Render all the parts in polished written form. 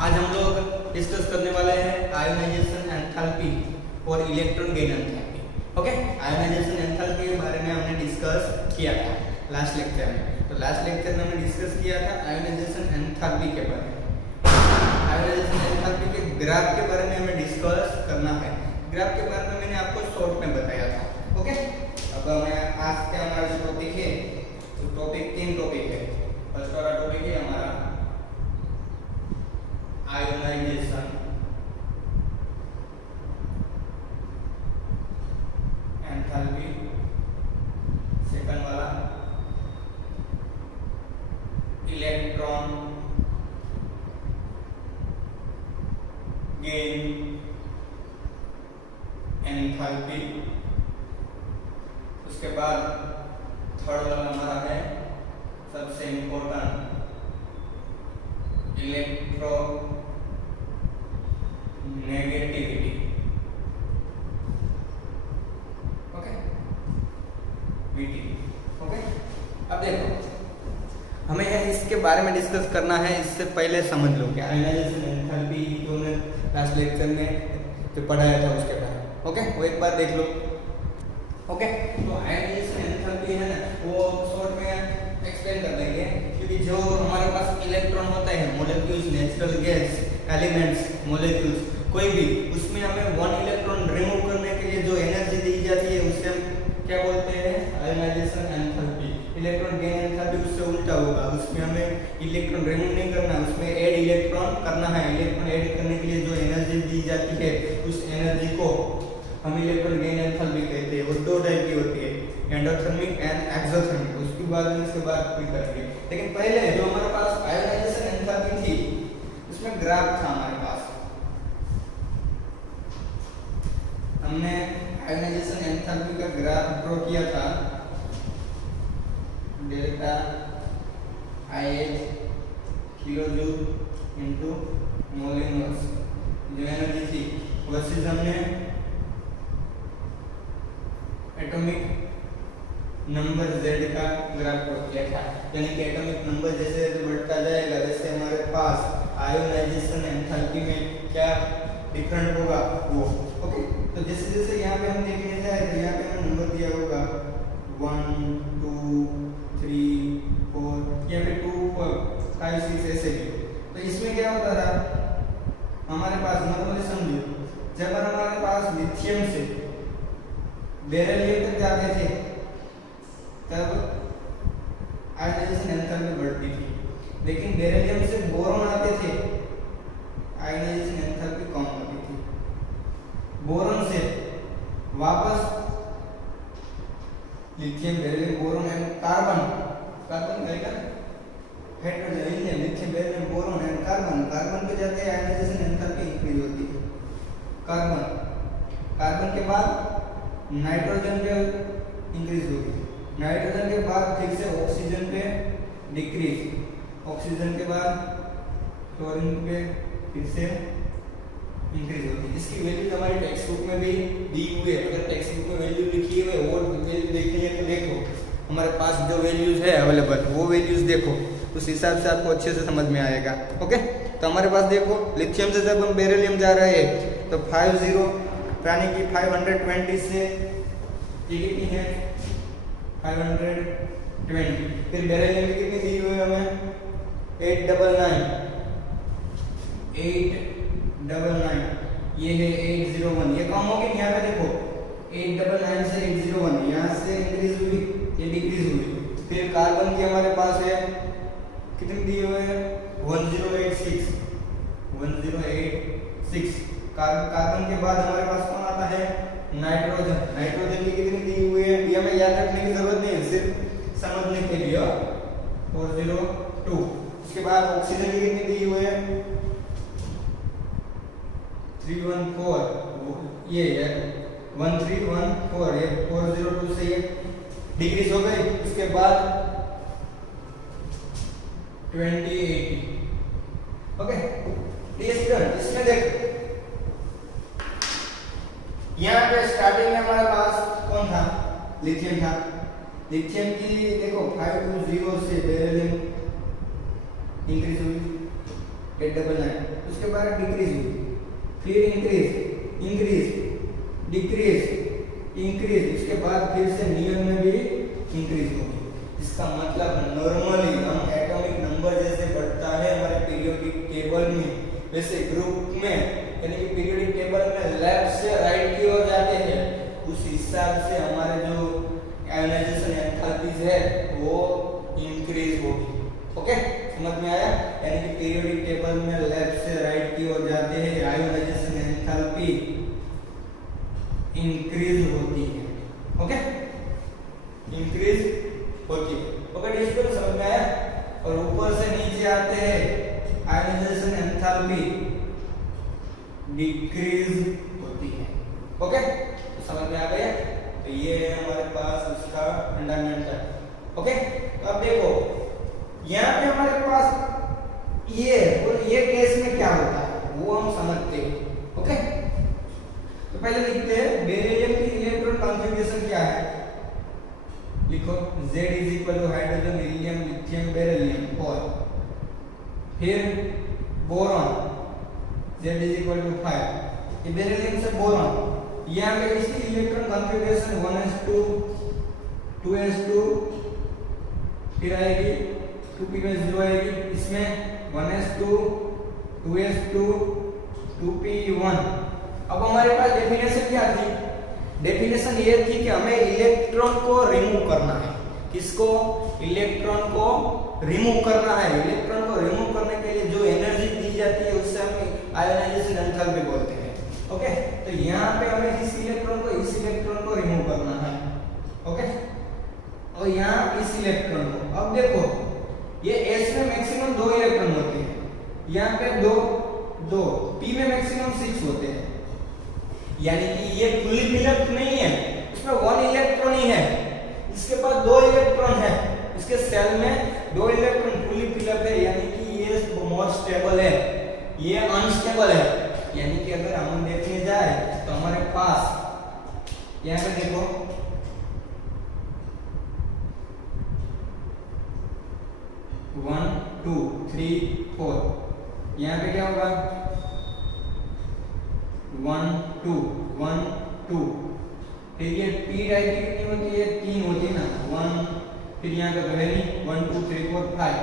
आज हम लोग डिस्कस करने वाले हैं आयोनाइजेशन एंथैल्पी और electron gain enthalpy. Okay, ionisation enthalpy के बारे में हमने डिस्कस किया था लास्ट लेक्चर में। तो लास्ट लेक्चर में हमने डिस्कस किया था आयोनाइजेशन एंथैल्पी के बारे में। आयोनाइजेशन एंथैल्पी के ग्राफ के बारे में हमें डिस्कस करना है। ग्राफ के बारे में मैंने आपको शॉर्ट में बताया था। ओके, अब हमें आज का हमारा जो टॉपिक है, तो टॉपिक 3 टॉपिक है। फर्स्ट वाला टॉपिक है हमारा आयोनाइजेशन एंथैल्पी, सेकंड वाला इलेक्ट्रॉन गेन एंथैल्पी, उसके बाद थर्ड वाला हमारा है सबसे important electronegativity. Okay, VT. Okay, अब देखो हमें इसके बारे में डिस्कस करना है। इससे पहले समझ लो कि आयोनाइजेशन एंथैल्पी जो हमने लास्ट लेक्चर में जो पढ़ाया था उसके बारे में। ओके, वो एक बार देख लो। ओके, तो आयोनाइजेशन एंथैल्पी है ना, वो शॉर्ट में एक्सप्लेन कर देंगे, क्योंकि जो हमारे पास इलेक्ट्रॉन होता है, molecules, natural gas, elements, molecules, कोई भी, उसमें हमें 1 इलेक्ट्रॉन रिमूव करने के लिए जो एनर्जी दी जाती है उसे हम क्या बोलते हैं? Ionisation enthalpy. Electron gain enthalpy उससे उल्टा होगा, उसमें हमें इलेक्ट्रॉन रिमूव नहीं करना, उसमें ऐड इलेक्ट्रॉन करना है। इलेक्ट्रॉन ऐड करने के लिए जो एनर्जी दी जाती है उस एनर्जी को हम इलेक्ट्रॉन गेन एंथैल्पी कहते हैं। वो 2 टाइप की होती है, एंडोथर्मिक एंड एक्सोथर्मिक। उसके बाद में इसके बाद भी करेंगे, लेकिन पहले जो हमारे पास आयोनाइजेशन एंथैल्पी थी उसमें ग्राफ था हमारे पास। हमने आयोनाइजेशन एंथैल्पी का ग्राफ ड्रॉ किया था, delta IH kilojoule into mole inverse जो एनर्जी थी, वर्सेस हमने एटॉमिक नंबर z का ग्राफ ड्रॉ किया था। यानी कि एटॉमिक नंबर जैसे बढ़ता जाएगा वैसे हमारे पास आयोनाइजेशन एंथैल्पी में क्या डिफरेंट होगा वो। ओके, तो जैसे जैसे यहाँ पे हम देखने जाए तो यहाँ पे हमें नंबर दिया होगा 1 2 3 4, यहाँ पे 2 4 5 6 ऐसे भी। तो इसमें क्या होता था हमारे पास, नॉर्मली समझिए, जब हमारे पास लिथियम से बेरिलियम तक जाते थे तब आयोनाइजेशन एंथैल्पी बढ़ती थी, लेकिन बेरिलियम से बोरॉन आते थे आयोनाइजेशन एंथैल्पी कम होती थी। बोरॉन से वापस lithium, beryllium, boron and carbon रहेगा hydrogen, lithium, beryllium, boron and carbon पे जाते हैं आयोनाइजेशन एंथैल्पी इंक्रीज होती है। कार्बन के बाद नाइट्रोजन पे इंक्रीज होगी, नाइट्रोजन के बाद फिर से ऑक्सीजन पे डिक्रीज, ऑक्सीजन के बाद क्लोरीन पे फिर से इंक्रीज होती है। इसकी वैल्यू हमारी टेक्स्ट बुक में भी दी हुई है। अगर टेक्स्ट बुक में वैल्यू लिखी हुई है और वैल्यू देखनी है तो देखो, हमारे पास जो वैल्यूज है अवेलेबल वो वैल्यूज देखो, उस हिसाब से आपको अच्छे से समझ में आएगा। ओके, तो हमारे पास देखो लिथियम से जब हम बेरिलियम जा रहे हैं तो 50 यानी कि 520 से ये कितनी है 520। फिर बेरिलियम की कितनी दी हुई है हमें 899, ये है 801। ये कम होगी, यहाँ पे देखो 899 से 801, यहाँ से इंक्रीज हुई, ये डिक्रीज हुई। फिर कार्बन की हमारे पास है कितनी दी हुई है 1086। कार्बन के बाद हमारे पास कौन आता है नाइट्रोजन। नाइट्रोजन की कितनी दी हुई है, ये हमें याद रखने की जरूरत नहीं है, सिर्फ समझने के लिए 402। उसके बाद ऑक्सीजन की कितनी दी हुई है 314, ये है 1314, ये 402 से ये डिक्रीज हो गई। उसके बाद 2080। ओके, इसमें देख यहाँ पे स्टार्टिंग में हमारे पास कौन था, लिथियम था। लिथियम की देखो 520 से बेरिलियम इंक्रीज हुई, 899, उसके बाद डिक्रीज हुई, फिर इंक्रीज इंक्रीज डिक्रीज इंक्रीज, उसके बाद फिर से नियन में भी इंक्रीज होगी। इसका मतलब नॉर्मली हम एटॉमिक नंबर जैसे बढ़ता है हमारे पीरियोडिक टेबल में, वैसे ग्रुप में यानी कि पीरियोडिक टेबल में लेफ्ट से राइट की ओर जाते हैं, उस हिसाब से हमारे जो आयोनाइजेशन एंथैल्पीज है वो इंक्रीज होगी। ओके, समझ में आया? यानी कि पीरियोडिक टेबल में लेफ्ट से राइट की ओर जाते हैं, आयोनाइजेशन एंथैल्पी इंक्रीज होती है। ओके, इंक्रीज होती है। ओके, डिस्टेंस समझ में आया? और ऊपर से नीचे आते हैं आयोनाइजेशन एंथैल्पी डिक्रीज होती है। ओके, तो समझ में आ गया? तो ये है हमारे पास उसका फंडामेंटल। ओके, तो अब देखो यहाँ पे हमारे पास ये और ये केस में क्या होता है वो हम समझते हैं। ओके, तो पहले लिखते हैं बेरिलियम की इलेक्ट्रॉन कॉन्फ़िगरेशन क्या है। लिखो Z is equal to hydrogen helium lithium beryllium, और फिर boron Z is equal to 5, ये बेरिलियम से बोरॉन। यहाँ पे इसकी इलेक्ट्रॉन कॉन्फ़िगरेशन 1s2 2s2 फिर आएगी 2p0 आएगी, इसमें 1s2 2s2 2p1। अब हमारे पास डेफिनेशन क्या थी? डेफिनेशन ये थी कि हमें इलेक्ट्रॉन को रिमूव करना है। किसको? इलेक्ट्रॉन को रिमूव करना है। इलेक्ट्रॉन को रिमूव करने के लिए जो एनर्जी दी जाती है उससे हम आयोनाइजेशन एंथैल्पी बोलते हैं। ओके, तो यहाँ पे हमें इस इलेक्ट्रॉन को रिमूव करना है। ओके, और यहाँ इस इलेक्ट्रॉन को, अब देखो ये S में मैक्सिमम 2 इलेक्ट्रॉन होते हैं, यहाँ पे 2 P में मैक्सिमम 6 होते हैं, यानी कि ये फुली फिलअप नहीं है, इसमें 1 इलेक्ट्रॉन ही है, इसके पास 2 इलेक्ट्रॉन है, इसके सेल में 2 इलेक्ट्रॉन फुली फिलअप है, यानी कि ये मोर स्टेबल है, ये अनस्टेबल है। यानी कि अगर हम देखने जाए तो हमारे पास यहाँ पे देखो 1 2 3 4, यहाँ पे क्या होगा 1 2 1 2, फिर ये P टाइप की कितनी होती है? 3 होती है ना, 1, फिर यहाँ पे है नहीं 1 2 3 4 5,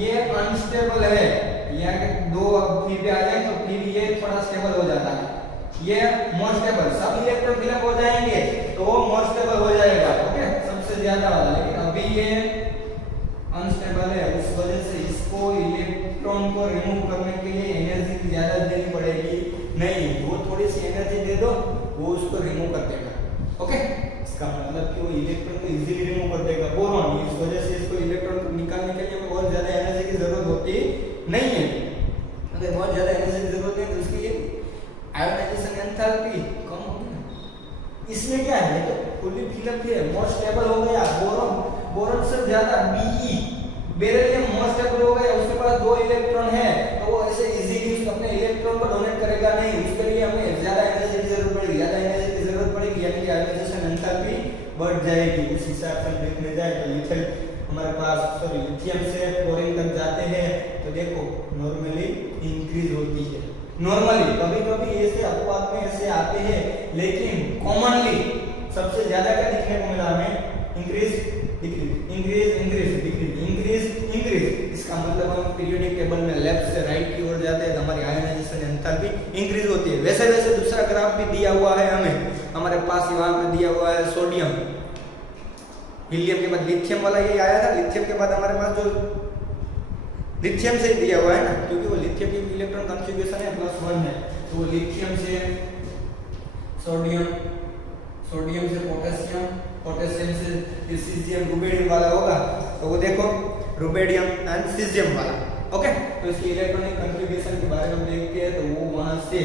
ये अनस्टेबल है। यहाँ के 2 अब फिर भी आ जाए तो फिर ये थोड़ा स्टेबल हो जाता है, ये मोर स्टेबल, सब इलेक्ट्रॉन फिलअप हो जाएंगे तो वो मोर स्टेबल हो जाएगा। ओके, सबसे ज्यादा वाला, लेकिन अभी ये अनस्टेबल है, उस वजह से इसको इलेक्ट्रॉन को रिमूव करने के लिए एनर्जी ज्यादा देनी पड़ेगी। नहीं, वो थोड़ी सी एनर्जी दे दो, वो उसको रिमूव कर देगा। ओके, इसका मतलब कि वो इलेक्ट्रॉन को इजीली रिमूव कर देगा। बोरॉन, इस वजह से इसको इलेक्ट्रॉन को निकालने के लिए हमें बहुत ज्यादा एनर्जी की जरूरत होती नहीं है। अगर बहुत ज्यादा एनर्जी की जरूरत है तो उसके लिए आयोनाइजेशन एंथैल्पी कम होगी ना। इसमें क्या है, तो फुली फिलअप है, मोर स्टेबल हो गया। बोरॉन से ज्यादा Be बेरिलियम मोर स्टेबल हो गया, उसके पास 2 इलेक्ट्रॉन है, तो वो ऐसे इजीली अपने इलेक्ट्रॉन को डोनेट करेगा नहीं, उसके लिए हमें ज्यादा एनर्जी की जरूरत पड़ेगी, यानी कि आयोनाइजेशन एंथैल्पी बढ़ जाएगी। उस हिसाब से देखने जाए तो लिथियम से क्लोरीन तक जाते हैं तो देखो नॉर्मली इंक्रीज होती है। नॉर्मली कभी-कभी ऐसे अपवाद में ऐसे आते हैं, लेकिन कॉमनली सबसे ज्यादा क्या दिखने को मिला हमें? Increase decrease increase increase decrease increase increase. इसका मतलब हम पीरियोडिक टेबल में लेफ्ट से राइट की ओर जाते हैं तो हमारी आयोनाइजेशन एंथैल्पी इंक्रीज होती है। वैसे वैसे दूसरा ग्राफ भी दिया हुआ है हमें, हमारे पास यहाँ पे दिया हुआ है सोडियम, हीलियम के बाद लिथियम वाला ये आया था, लिथियम के बाद हमारे पास जो लिथियम से दिया हुआ है ना, क्योंकि वो लिथियम की इलेक्ट्रॉन कॉन्फ़िगरेशन है +1 है, तो वो लिथियम से सोडियम, सोडियम से पोटेशियम, पोटेशियम से सीजियम, रुबेडियम वाला होगा, तो वो देखो रुबेडियम एंड सीजियम वाला। ओके, तो इसकी इलेक्ट्रॉनिक कॉन्फ़िगरेशन के बारे में देखते हैं, तो वो वहां से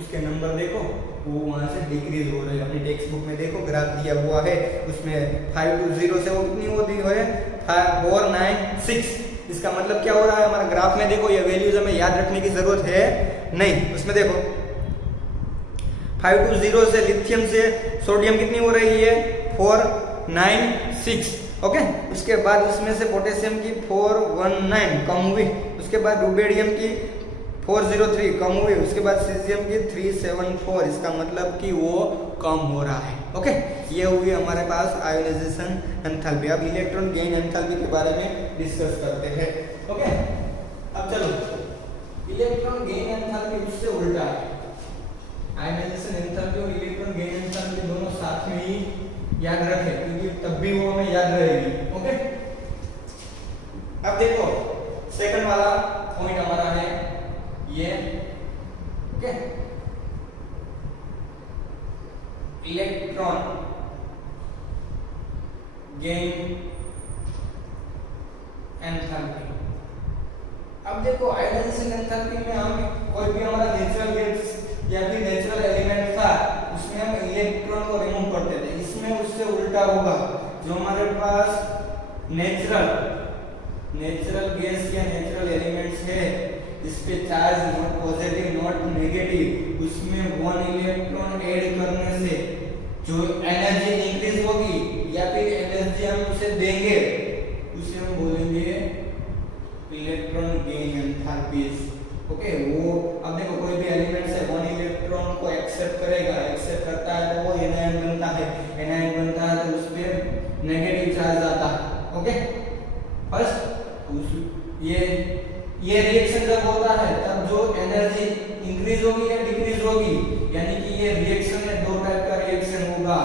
उसके नंबर देखो, वो वहां से डिक्रीज हो रहे हैं। अपनी टेक्स्ट बुक में देखो ग्राफ दिया हुआ है, उसमें 5 to 0 से वो कितनी होती है 4 9 6। इसका मतलब क्या हो रहा है हमारा ग्राफ में? देखो ये वैल्यूज हमें याद रखने की जरूरत है नहीं। उसमें देखो 5 to 0 से लिथियम से सोडियम कितनी हो रही है 4 9 6। ओके, उसके बाद उसमें से पोटेशियम की 4 1 9 कम हुई, उसके बाद रुबेडियम की 403 कम हुई, उसके बाद सीजियम की 374, इसका मतलब कि वो कम हो रहा है। ओके, ये हुई हमारे पास आयोनाइजेशन एंथैल्पी। अब इलेक्ट्रॉन गेन एंथैल्पी के बारे में डिस्कस करते हैं। ओके, अब चलो इलेक्ट्रॉन गेन एंथैल्पी उससे उल्टा है। आयोनाइजेशन एंथैल्पी और इलेक्ट्रॉन गेन एंथैल्पी दोनों साथ में ही याद रखें, क्योंकि तब भी वो हमें याद रहेगी। ओके, अब देखो सेकंड वाला पॉइंट हमारा है ये। Okay, electron gain enthalpy. अब देखो आयोनाइजेशन एंथैल्पी में हम कोई भी हमारा नेचुरल गैस या फिर नेचुरल एलिमेंट था, उसमें हम इलेक्ट्रॉन को रिमूव करते थे। इसमें उससे उल्टा होगा, जो हमारे पास नेचुरल गैस या नेचुरल एलिमेंट्स है, इस पे charge not positive not negative, उसमें 1 इलेक्ट्रॉन ऐड करने से जो एनर्जी इंक्रीज होगी या फिर एनर्जी हम उसे देंगे, उसे हम बोलेंगे इलेक्ट्रॉन गेन एंथैल्पीज। ओके, वो अब देखो कोई भी एलिमेंट से 1 इलेक्ट्रॉन को एक्सेप्ट करेगा, एक्सेप्ट करता है तो वो एनायन बनता है, एनायन बनता है तो उस पे नेगेटिव चार्ज आता है। ओके, फर्स्ट ये रिएक्शन जब होता है तब जो एनर्जी इंक्रीज होगी या डिक्रीज होगी, यानी कि ये रिएक्शन है, दो टाइप का रिएक्शन होगा।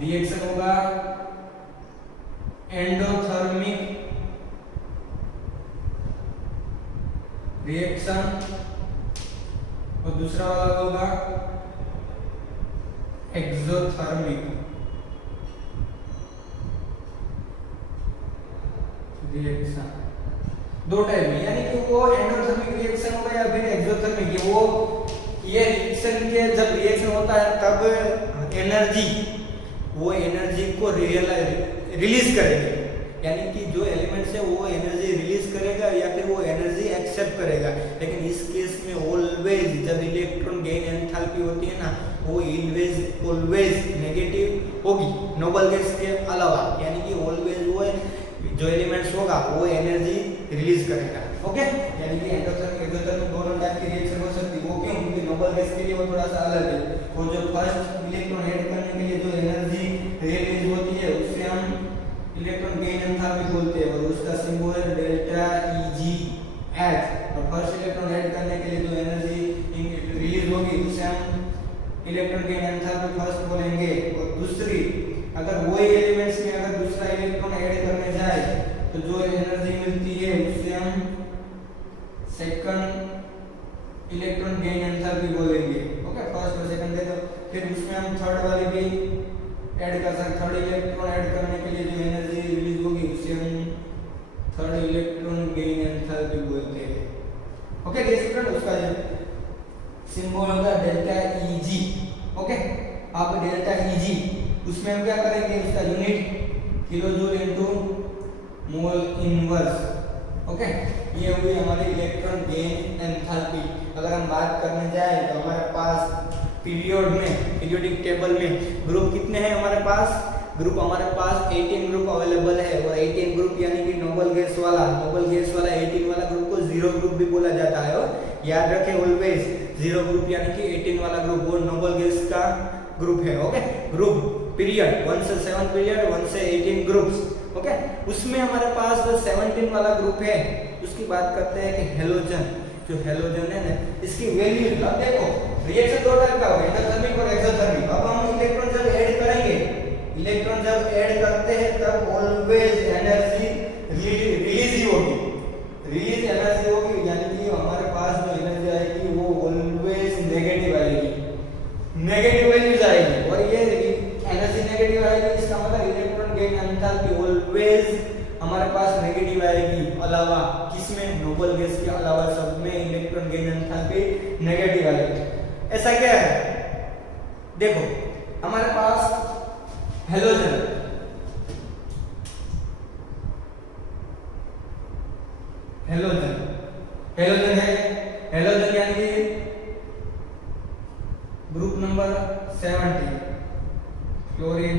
रिएक्शन होगा एंडोथर्मिक रिएक्शन और दूसरा वाला होगा एक्सोथर्मिक रिएक्शन। दो टाइप में, यानी कि वो एंडोथर्मिक रिएक्शन होगा या फिर एक्सोथर्मिक। वो ये रिएक्शन के जब रिएक्शन होता है तब एनर्जी को रिलीज करेगा, यानी कि जो एलिमेंट्स है वो एनर्जी रिलीज करेगा या फिर वो एनर्जी एक्सेप्ट करेगा। लेकिन इस केस में ऑलवेज जब इलेक्ट्रॉन गेन एंथैल्पी होती है ना, वो ऑलवेज नेगेटिव होगी नोबल गैस के अलावा, यानी कि ऑलवेज वो जो एलिमेंट्स होगा वो एनर्जी रिलीज करेगा। ओके, यानी कि एंडोथर्मिक एक्सोथर्मिक दोनों टाइप की रिएक्शन हो सकती है। वो क्यों? क्योंकि नोबल गैस के लिए वो थोड़ा सा अलग है। वो जो फर्स्ट इलेक्ट्रॉन ऐड करने के लिए जो एनर्जी रिलीज होती है उसे हम इलेक्ट्रॉन गेन एंथैल्पी बोलते हैं और उसका सिंबल है डेल्टा EgH। और फर्स्ट इलेक्ट्रॉन ऐड करने के लिए जो एनर्जी रिलीज होगी उसे हम इलेक्ट्रॉन गेन एंथैल्पी फर्स्ट बोलेंगे। और दूसरी, अगर वही एलिमेंट्स में अगर दूसरा इलेक्ट्रॉन ऐड करने जाए तो जो एनर्जी मिलती है उसे हम सेकंड इलेक्ट्रॉन गेन एंथैल्पी बोलेंगे। ओके, फर्स्ट और सेकंड दे दो, फिर उसमें हम थर्ड वाली भी ऐड कर सकते। थर्ड इलेक्ट्रॉन ऐड करने के लिए जो एनर्जी रिलीज होगी उसे हम थर्ड इलेक्ट्रॉन गेन एंथैल्पी बोलते हैं। ओके स्टूडेंट, उसका सिंबल होगा डेल्टा Eg। ओके, आप डेल्टा Eg उसमें हम क्या करेंगे, उसका unit kilojoule into mole inverse. Okay, ये हुई हमारी इलेक्ट्रॉन गेन एंथैल्पी। अगर हम बात करने जाए तो हमारे पास पीरियोडिक टेबल में ग्रुप कितने हैं हमारे पास? ग्रुप हमारे पास 18 ग्रुप अवेलेबल है। और 18 ग्रुप यानी कि नोबल गैस वाला 18 वाला ग्रुप को जीरो ग्रुप भी बोला जाता है। और याद रखें ऑलवेज जीरो ग्रुप यानी कि 18 वाला ग्रुप वो नोबल गैस का ग्रुप है। ओके, ग्रुप पीरियड 1 से 7 पीरियड 1 से 18 ग्रुप्स। ओके, उसमें हमारे पास जो 17 वाला ग्रुप है उसकी बात करते हैं कि हेलोजन। जो हेलोजन है ना, इसकी वैल्यू अब देखो, रिएक्शन दो टाइप का होगा, एंडोथर्मिक और एक्सोथर्मिक। अब हम इलेक्ट्रॉन जब ऐड करेंगे, इलेक्ट्रॉन जब ऐड करते हैं तब ऑलवेज एनर्जी रिलीज ही होगी, रिलीज एनर्जी होगी, यानी कि हमारे पास जो एनर्जी आएगी वो ऑलवेज नेगेटिव आएगी, नेगेटिव वैल्यूज आएगी। और ये एनर्जी नेगेटिव आएगी, इसका मतलब इलेक्ट्रॉन गेन एंथैल्पी ऑलवेज हमारे पास नेगेटिव आएगी। अलावा किसमें? नोबल गैस के अलावा सब में इलेक्ट्रॉन गेन एंथैल्पी नेगेटिव आएगी। ऐसा क्या है? देखो हमारे पास हेलोजन है, हेलोजन यानी कि group number 70, chlorine,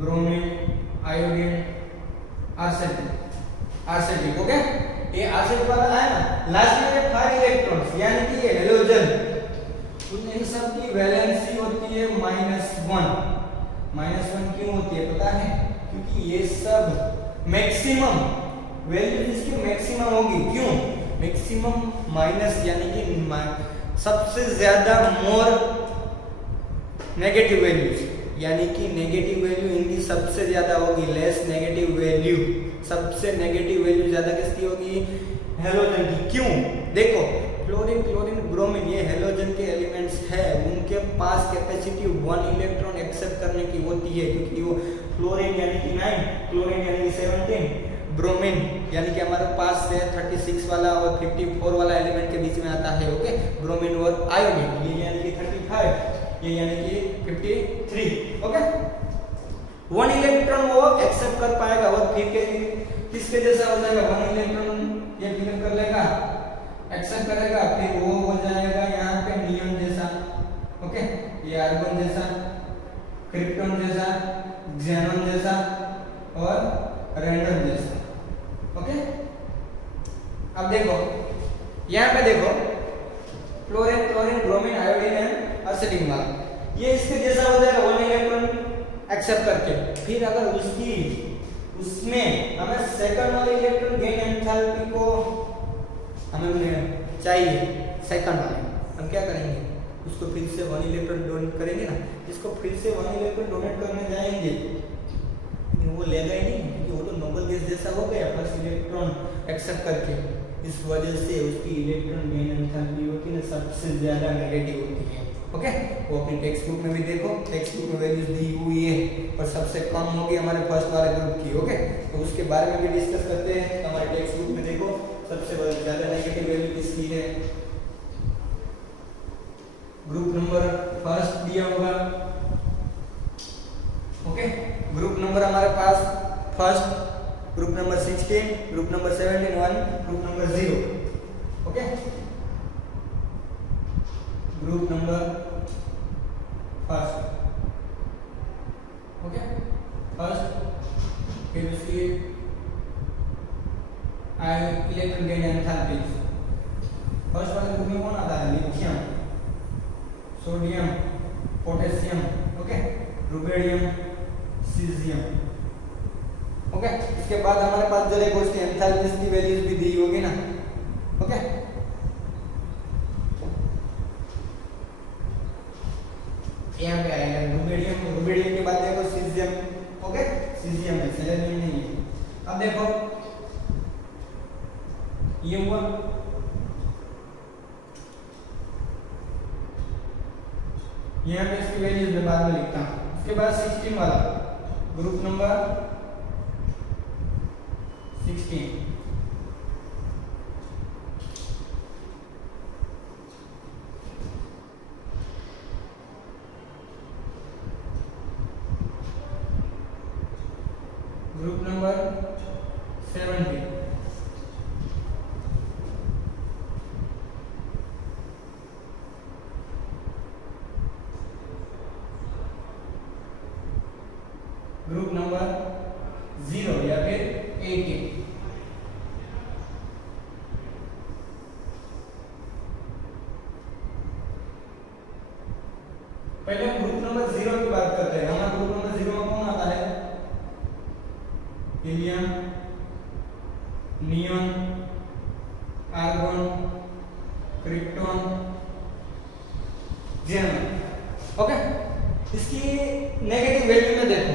bromine, iodine, arsenic. Okay, ये आसिड वाला है ना, लास्ट में 5 इलेक्ट्रॉन्स यानी कि ये हेलोजन, इन सब की वैलेंसी होती है -1। -1 क्यों होती है पता है? क्योंकि ये सब मैक्सिमम वैल्यू इसकी मैक्सिमम होगी। क्यों मैक्सिमम? माइनस यानी कि सबसे ज्यादा मोर नेगेटिव वैल्यूज, यानी कि नेगेटिव वैल्यू इनकी सबसे ज्यादा होगी, लेस नेगेटिव वैल्यू। सबसे नेगेटिव वैल्यू ज्यादा किसकी होगी? हेलोजन की। क्यों? देखो क्लोरीन, क्लोरीन, ब्रोमीन ये हेलोजन के एलिमेंट्स है, उनके पास कैपेसिटी 1 इलेक्ट्रॉन एक्सेप्ट करने की होती है, क्योंकि वो फ्लोरीन यानी कि 9, क्लोरीन यानी कि 17, ब्रोमीन यानी कि हमारे पास से 36 वाला और 54 वाला एलिमेंट के बीच में आता है। ओके, ब्रोमीन और आयोडीन, ये यानी कि 35, ये यानी कि 53। ओके, 1 इलेक्ट्रॉन वो एक्सेप्ट कर पाएगा और फिर किसके जैसा हो जाएगा? 1 इलेक्ट्रॉन ये फिल कर लेगा, एक्सेप्ट करेगा, फिर वो हो जाएगा यहाँ पे नियॉन जैसा। ओके, ये आर्गन जैसा, क्रिप्टॉन जैसा, ज़ेनॉन जैसा और रेडन जैसा। ओके, अब देखो यहाँ पे देखो fluorine, chlorine, bromine, iodine and acetic वाला, ये इसके जैसा हो जाएगा 1 इलेक्ट्रॉन एक्सेप्ट करके। फिर अगर उसमें हमें सेकंड वाले इलेक्ट्रॉन गेन एंथैल्पी को हमें चाहिए, सेकंड वाले, हम क्या करेंगे? उसको फिर से 1 इलेक्ट्रॉन डोनेट करेंगे ना, इसको फिर से 1 इलेक्ट्रॉन डोनेट करने जाएंगे, वो लेगा ही नहीं, क्योंकि वो तो नोबल गैस जैसा हो गया फर्स्ट इलेक्ट्रॉन एक्सेप्ट करके। इस वजह से उसकी इलेक्ट्रॉन गेन एंथैल्पी होती है ना सबसे ज्यादा नेगेटिव होती है। ओके, वो अपनी टेक्स्ट बुक में भी देखो, टेक्स्ट बुक में वैल्यूज दी हुई है और सबसे कम होगी हमारे फर्स्ट वाले ग्रुप की। ओके, तो उसके बारे में भी डिस्कस करते हैं। हमारे टेक्स्ट बुक में देखो सबसे ज्यादा नेगेटिव वैल्यू किसकी है? ग्रुप नंबर फर्स्ट दिया होगा। ओके, ग्रुप नंबर हमारे पास first, group number 16, group number 17 1, group number 0। Okay, group number first. Okay, first, फिर उसकी इलेक्ट्रॉन गेन एंथैल्पी। फर्स्ट वाले ग्रुप में कौन आता है? Lithium, sodium, potassium, okay, rubidium, caesium. Okay, इसके बाद हमारे पास जो एक उसकी एंथैल्पी की वैल्यूज भी दी होगी ना। ओके, यहाँ पे आएगा रुबिडियम, रुबिडियम के बाद देखो सीजियम। ओके, सीजियम है, सेलेनियम नहीं है। अब देखो ये हुआ, यहाँ पे इसकी वैल्यूज मैं बाद में लिखता हूँ। उसके बाद 16 वाला group number 16, group number 17, group number 0 या फिर 18। पहले हम ग्रुप नंबर 0 की बात करते हैं। हमारा ग्रुप नंबर 0 में कौन आता है? Helium, neon, argon, krypton, xenon. Okay, इसकी नेगेटिव वैल्यू में देखो,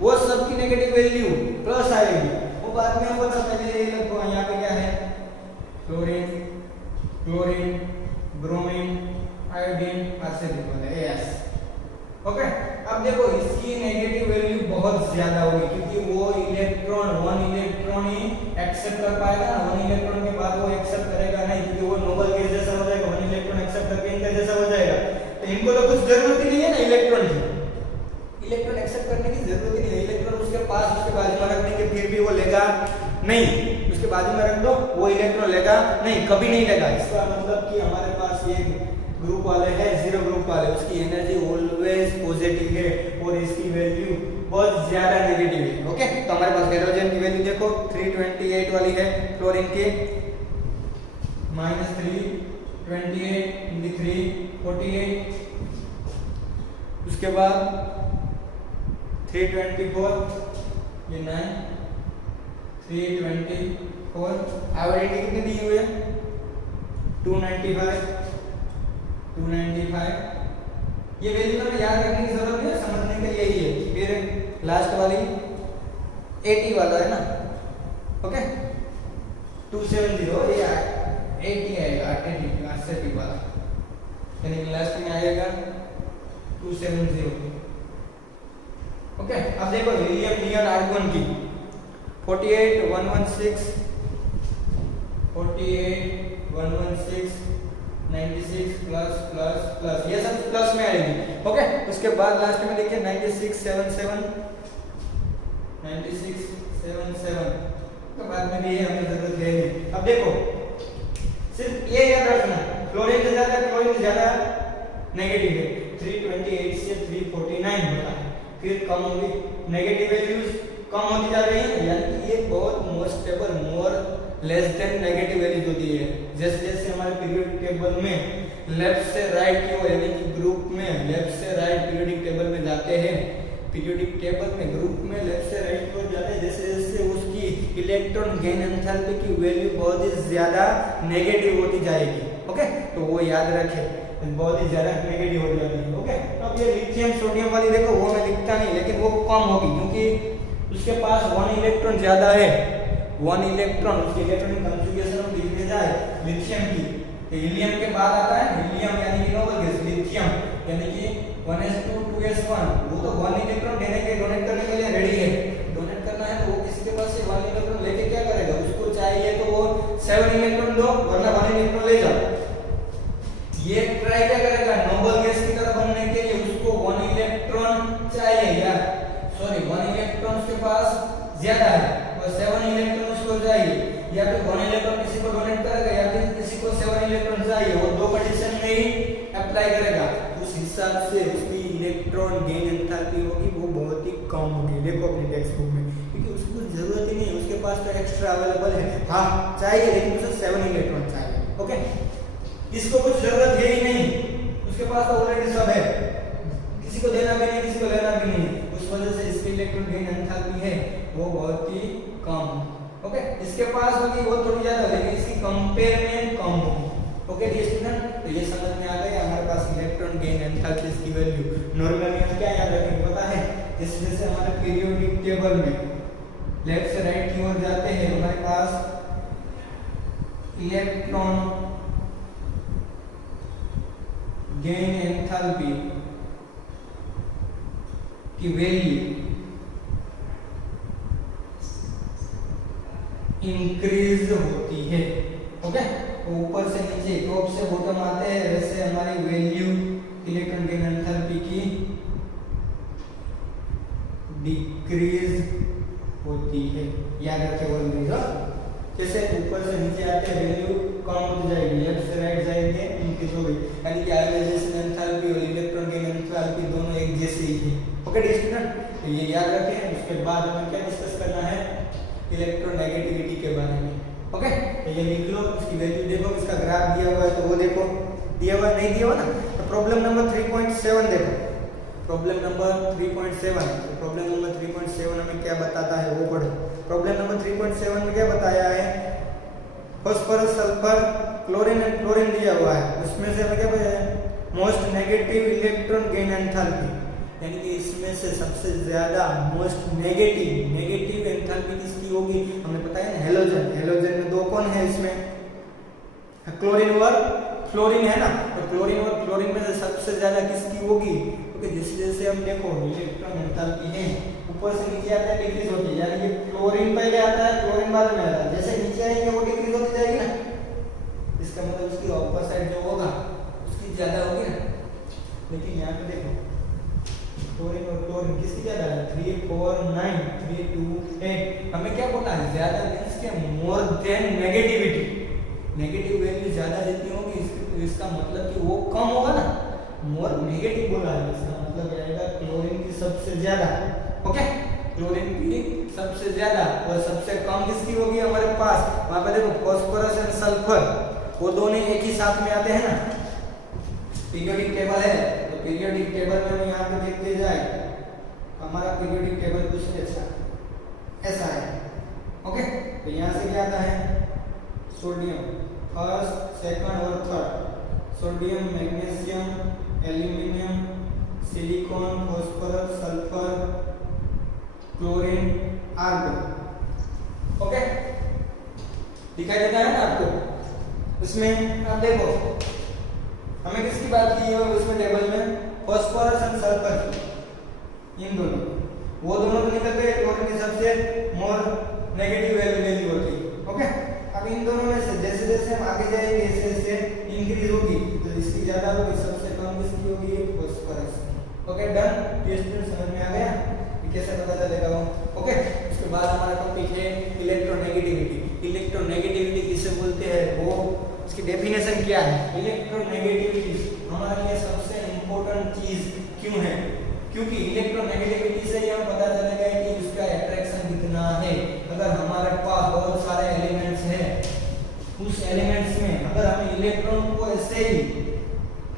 वो सब की नेगेटिव वैल्यू प्लस आएगी, वो बाद में हम बता। पहले ये लगो यहाँ पे क्या है? Chlorine, chlorine, bromine, iodine, arsenic वाला एस। ओके, अब देखो इसकी नेगेटिव वैल्यू बहुत ज्यादा होगी, क्योंकि वो इलेक्ट्रॉन 1 इलेक्ट्रॉन ही एक्सेप्ट कर पाएगा। 1 इलेक्ट्रॉन के बाद वो एक्सेप्ट करेगा नहीं, क्योंकि वो नोबल गैस जैसा हो जाएगा। 1 इलेक्ट्रॉन एक्सेप्ट करके इनका जैसा हो जाएगा, तो इनको तो कुछ जरूरत ही नहीं है ना इलेक्ट्रॉन की, इलेक्ट्रॉन एक्सेप्ट करने की जरूरत ही नहीं है। इलेक्ट्रॉन उसके पास, उसके बाजू में रख देंगे फिर भी वो लेगा नहीं, उसके बाजू में रख दो वो इलेक्ट्रॉन लेगा नहीं, कभी नहीं लेगा। इसका मतलब कि हमारे पास ये ग्रुप वाले हैं, 0 ग्रुप वाले, उसकी एनर्जी ऑलवेज पॉजिटिव है और इसकी वैल्यू बहुत ज्यादा नेगेटिव है। ओके, तो हमारे पास हेलोजन की वैल्यू देखो 328 वाली है, क्लोरीन की -328 × 348, उसके बाद 324 ये 9 324 एवरेज कितनी दी हुई है 295 ये वैल्यू हमें याद रखने की जरूरत है, समझने का यही है। फिर लास्ट वाली 80 वाला है ना, ओके 270 ये 80 आएगा 80 वाला, यानी लास्ट में आएगा 270। ओके, अब देखो हीलियम नियॉन आर्गन की 48116 96 प्लस प्लस प्लस ये सब प्लस में आएगी। ओके, उसके बाद लास्ट में देखिए 9677 तो बाद में भी ये हमें जरूरत है नहीं। अब देखो सिर्फ ये याद रखना, क्लोरीन से ज्यादा नेगेटिव है, 328 से 349 होता है, फिर कम होगी, नेगेटिव वैल्यूज कम होती जा रही है, यानी कि ये बहुत more stable, more less than negative values होती है। जैसे जैसे हमारे पीरियोडिक टेबल में लेफ्ट से राइट की ओर, यानी कि ग्रुप में लेफ्ट से राइट पीरियोडिक टेबल में जाते हैं, पीरियोडिक टेबल में ग्रुप में लेफ्ट से राइट की ओर जाते हैं, जैसे जैसे उसकी इलेक्ट्रॉन गेन एंथैल्पी की वैल्यू बहुत ही ज्यादा नेगेटिव होती जाएगी। ओके, तो वो याद रखें, बहुत ही ज्यादा नेगेटिव हो जाती है। ओके, अब ये लिथियम सोडियम वाली देखो, वो मैं लिखता नहीं, लेकिन वो कम होगी क्योंकि उसके पास 1 इलेक्ट्रॉन ज्यादा है, 1 इलेक्ट्रॉन उसकी इलेक्ट्रॉनिक कॉन्फ़िगरेशन में लिखने जाए लिथियम की, तो हीलियम के बाद आता है हीलियम, यानी कि नोबल गैस, लिथियम यानी कि 1s2 2s1, वो तो 1 इलेक्ट्रॉन देने के डोनेट करने के लिए रेडी है, डोनेट करना है तो वो किसी के पास से 1 इलेक्ट्रॉन लेके क्या करेगा, उसको चाहिए तो वो 7 इलेक्ट्रॉन दो, वरना 1 इलेक्ट्रॉन ले जाओ। ये ट्राई क्या करेगा, नोबल गैस की तरह बनने के लिए उसको 1 इलेक्ट्रॉन चाहिए, या सॉरी 1 इलेक्ट्रॉन उसके पास ज्यादा है और 7 इलेक्ट्रॉन उसको चाहिए, या फिर 1 इलेक्ट्रॉन किसी को डोनेट करेगा या फिर किसी को 7 इलेक्ट्रॉन चाहिए, वो दो कंडीशन में ही अप्लाई करेगा, उस हिसाब से उसकी इलेक्ट्रॉन गेन एंथैल्पी होगी वो बहुत ही कम होगी। देखो अपनी टेक्स्ट बुक में, क्योंकि उसको जरूरत ही नहीं है, उसके पास तो एक्स्ट्रा अवेलेबल है, हाँ चाहिए लेकिन उसे 7 इलेक्ट्रॉन चाहिए। ओके, इसको कुछ जरूरत है ही नहीं, उसके पास तो ऑलरेडी सब है, किसी को देना भी नहीं किसी को लेना भी नहीं, उस वजह से इसकी इलेक्ट्रॉन गेन एंथैल्पी है वो बहुत ही कम। ओके, इसके पास होगी वो थोड़ी ज्यादा, लेकिन इसकी कंपेयर में कम होगी। ओके डियर स्टूडेंट, तो ये समझ में आ गया हमारे पास इलेक्ट्रॉन गेन एंथैल्पी की वैल्यू। नॉर्मली हम क्या याद रखेंगे पता है, जैसे जैसे हमारे पीरियोडिक टेबल में लेफ्ट से राइट की ओर जाते हैं, हमारे पास इलेक्ट्रॉन गेन एंथैल्पी की वैल्यू इंक्रीज होती है। ओके, ऊपर से नीचे टॉप से बॉटम आते हैं, वैसे हमारी वैल्यू इलेक्ट्रॉन गेन एंथैल्पी की डिक्रीज होती है, याद रखें वो इंक्रीज। जैसे ऊपर से नीचे आते हैं वैल्यू कम होती जाएगी, लेफ्ट से राइट जाएंगे इंक्रीज होगी, यानी कि आयोनाइजेशन एंथैल्पी और इलेक्ट्रॉन गेन एंथैल्पी दोनों एक जैसे ही है। ओके डियर स्टूडेंट, तो ये याद रखें। उसके बाद हमें क्या डिस्कस करना है, इलेक्ट्रोनेगेटिविटी के बारे में। ओके, तो ये लिख लो, उसकी वैल्यू देखो, इसका ग्राफ दिया हुआ है तो वो देखो, दिया हुआ नहीं दिया हुआ ना, तो प्रॉब्लम नंबर 3.7 देखो, प्रॉब्लम नंबर 3.7, तो प्रॉब्लम नंबर 3.7 हमें क्या बताता है वो पढ़ो। प्रॉब्लम नंबर 3.7 में क्या बताया है, phosphorus sulphur chlorine and chlorine दिया हुआ है, उसमें से हमें क्या बताया है, most negative electron gain enthalpy, यानी कि इसमें से सबसे ज्यादा मोस्ट नेगेटिव एंथैल्पी किसकी होगी, हमें पता है ना, हेलोजन। हेलोजन में दो कौन है इसमें, क्लोरीन और फ्लोरीन है ना, तो क्लोरीन और फ्लोरीन में से सबसे ज्यादा किसकी होगी, क्योंकि जैसे जैसे हम देखो इलेक्ट्रॉन एंथैल्पी है ऊपर से नीचे आता है डिक्रीज होती है, यानी कि क्लोरीन पहले आता है क्लोरीन बाद में आता है, जैसे नीचे आएंगे वो डिक्रीज होती जाएगी ना, इसका मतलब उसकी अपर साइड जो होगा उसकी ज्यादा होगी ना। लेकिन यहाँ पे देखो क्लोरीन और क्लोरीन किसकी ज्यादा है, 3 4 9 3 2 8, हमें क्या बोला है, ज्यादा मींस के more than negativity, negative value ज्यादा जितनी होगी इसका मतलब कि वो कम होगा ना, मोर नेगेटिव बोला है, इसका मतलब आएगा क्लोरीन की सबसे ज्यादा। ओके, क्लोरीन की सबसे ज्यादा और सबसे कम किसकी होगी हमारे पास, वहां पे देखो फास्फोरस एंड सल्फर, वो दोनों एक ही साथ में आते हैं ना। पीरियोडिक टेबल है तो पीरियोडिक टेबल में हम यहाँ पे देखते जाए, हमारा पीरियोडिक टेबल कुछ ऐसा है। ओके, तो यहाँ से क्या आता है, सोडियम फर्स्ट, सेकंड और third, sodium, magnesium, aluminium, silicon, phosphorus, sulphur, chlorine, argon. Okay, दिखाई देता है ना आपको। इसमें आप देखो हमें किसकी बात की है उसमें टेबल में, फास्फोरस एंड सल्फर की, इन दोनों, वो दोनों तो निकल गए, क्लोरीन की सबसे मोर नेगेटिव वैल्यू होती है। ओके, अब इन दोनों में से जैसे जैसे हम आगे जाएंगे ऐसे ऐसे इंक्रीज होगी, तो इसकी ज्यादा होगी, सबसे कम किसकी होगी, फास्फोरस। Okay, done. क्वेश्चन समझ में आ गया कैसे पता चलेगा वो। ओके, उसके बाद हमारा टॉपिक है इलेक्ट्रोनेगेटिविटी। इलेक्ट्रोनेगेटिविटी किसे बोलते हैं, वो इसकी डेफिनेशन क्या है। इलेक्ट्रोनेगेटिविटी हमारे लिए सबसे इंपॉर्टेंट चीज क्यों है, क्योंकि इलेक्ट्रोनेगेटिविटी से ही हम पता चलेगा कि उसका अट्रैक्शन कितना है। अगर हमारे पास बहुत सारे एलिमेंट्स हैं, उस एलिमेंट्स में अगर हम इलेक्ट्रॉन को ऐसे ही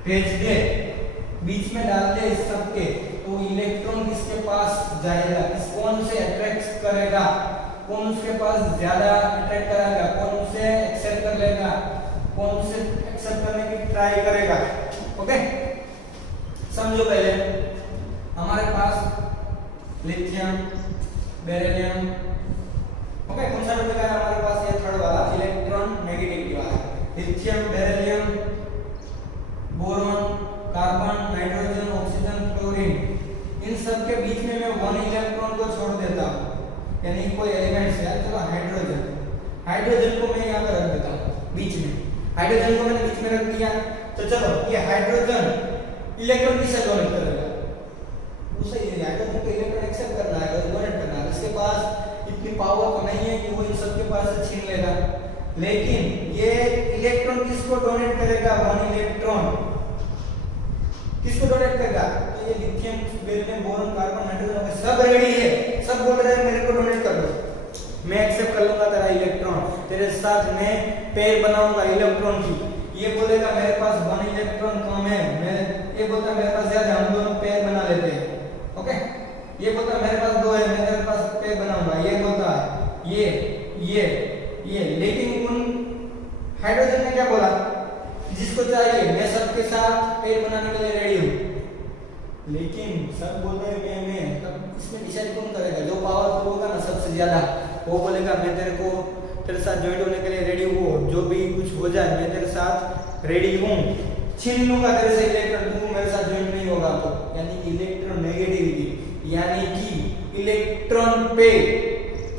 भेज दे, बीच में डाल दे इस सब के, तो इलेक्ट्रॉन किसके पास जाएगा, किस कौन से अट्रैक्ट करेगा, कौन उसके पास ज्यादा अट्रैक्ट करेगा, कौन उसे एक्सेप्ट कर लेगा, कौन उसे एक्सेप्ट करने की ट्राई करेगा। ओके, समझो पहले हमारे पास लिथियम, बेरिलियम, ओके, कौन सा टॉपिक है हमारे पास, ये थर्ड वाला इलेक्ट्रॉन नेगेटिविटी वाला, lithium, beryllium, boron, carbon, nitrogen, oxygen, chlorine, इन सब के बीच में मैं वन इलेक्ट्रॉन को छोड़ देता हूं, यानी कोई एलिमेंट है, चलो हाइड्रोजन, हाइड्रोजन को मैं यहाँ पर रख देता हूँ बीच में, हाइड्रोजन को मैंने बीच में रख दिया, तो चलो ये हाइड्रोजन इलेक्ट्रॉन किसे डोनेट करेगा, उसे हाइड्रोजन को इलेक्ट्रॉन एक्सेप्ट करना है, डोनेट करना है, उसके पास इतनी पावर तो नहीं है कि वो इन सब के पास से छीन लेगा, लेकिन ये इलेक्ट्रॉन किसको डोनेट करेगा, वन इलेक्ट्रॉन किसको डोनेट करेगा, तो ये lithium, beryllium, boron, carbon, nitrogen सब रेडी है, सब बोल रहे हैं मेरे को डोनेट कर दो, मैं एक्सेप्ट कर लूंगा तेरा इलेक्ट्रॉन, तेरे साथ मैं पेयर बनाऊंगा इलेक्ट्रॉन की, ये बोलेगा मेरे पास वन इलेक्ट्रॉन कम है, मैं ये बोलता मेरे पास ज्यादा, हम दोनों पेयर बना लेते हैं। ओके, ये बोलता मेरे पास दो है, मैं तेरे पास पेयर बनाऊंगा, ये बोलता है ये, लेकिन उन हाइड्रोजन ने क्या बोला, जिसको चाहिए मैं सबके साथ पेड़ बनाने के लिए रेडी हूँ, लेकिन सब बोल रहे हैं मैं, तब इसमें डिसाइड कौन करेगा, जो पावरफुल होगा ना सबसे ज्यादा, वो बोलेगा मैं तेरे साथ ज्वाइन होने के लिए रेडी हूँ, जो भी कुछ हो जाए मैं तेरे साथ रेडी हूँ, छीन लूंगा तेरे से इलेक्ट्रॉन, तू मेरे साथ ज्वाइन नहीं होगा तो, यानी इलेक्ट्रोनेगेटिविटी, यानी कि इलेक्ट्रॉन पे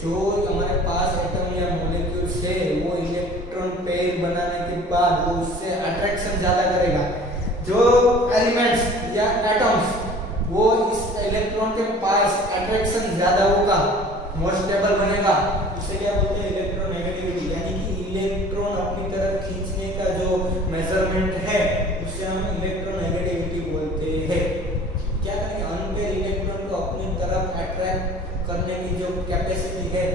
जो हमारे पास एटम या मॉलिक्यूल्स है, वो इलेक्ट्रॉन पेयर बनाने के बाद वो उससे अट्रैक्शन ज्यादा करेगा, जो एलिमेंट्स या एटम्स वो इस इलेक्ट्रॉन के पास अट्रैक्शन ज्यादा होगा, मोर स्टेबल बनेगा, उसे क्या बोलते हैं, इलेक्ट्रोनेगेटिविटी, यानी कि इलेक्ट्रॉन अपनी तरफ खींचने का जो मेजरमेंट है उसे हम इलेक्ट्रोनेगेटिविटी बोलते हैं। क्या करेंगे, अनपेयर इलेक्ट्रॉन को अपनी तरफ अट्रैक्ट करने की जो कैपेसिटी है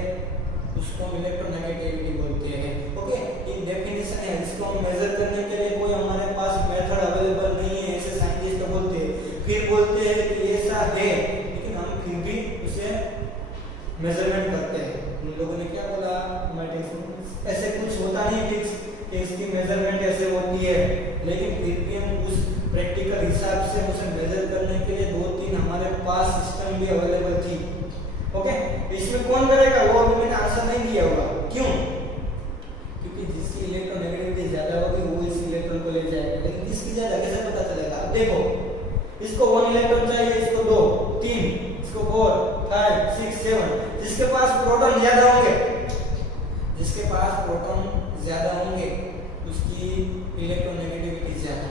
उसको हम इलेक्ट्रोनेगेटिविटी बोलते हैं। ओके, ये डेफिनेशन है, इसको हम मेजर करने के लिए कोई हमारे पास मेथड अवेलेबल नहीं है, ऐसे साइंटिस्ट बोलते हैं, फिर बोलते हैं कि ऐसा है, लेकिन हम फिर भी उसे मेजरमेंट करते हैं। उन लोगों ने क्या बोला, ऐसे कुछ होता नहीं फिक्स कि इसकी मेजरमेंट ऐसे होती है, लेकिन फिर भी हम उस प्रैक्टिकल हिसाब से उसे मेजर करने के लिए 2-3 हमारे पास सिस्टम भी अवेलेबल थी। ओके, इसमें कौन करेगा, वो अभी मैंने आंसर नहीं दिया होगा, क्यों, क्योंकि जिसकी इलेक्ट्रोनेगेटिविटी ज्यादा होगी वो इस इलेक्ट्रॉन को ले जाएगा, लेकिन किसकी ज्यादा कैसे पता चलेगा, अब देखो इसको 1 इलेक्ट्रॉन चाहिए, इसको 2, 3, इसको 4, 5, 6, 7, जिसके पास प्रोटॉन ज्यादा होंगे, जिसके पास प्रोटॉन ज्यादा होंगे उसकी इलेक्ट्रोनेगेटिविटी ज्यादा,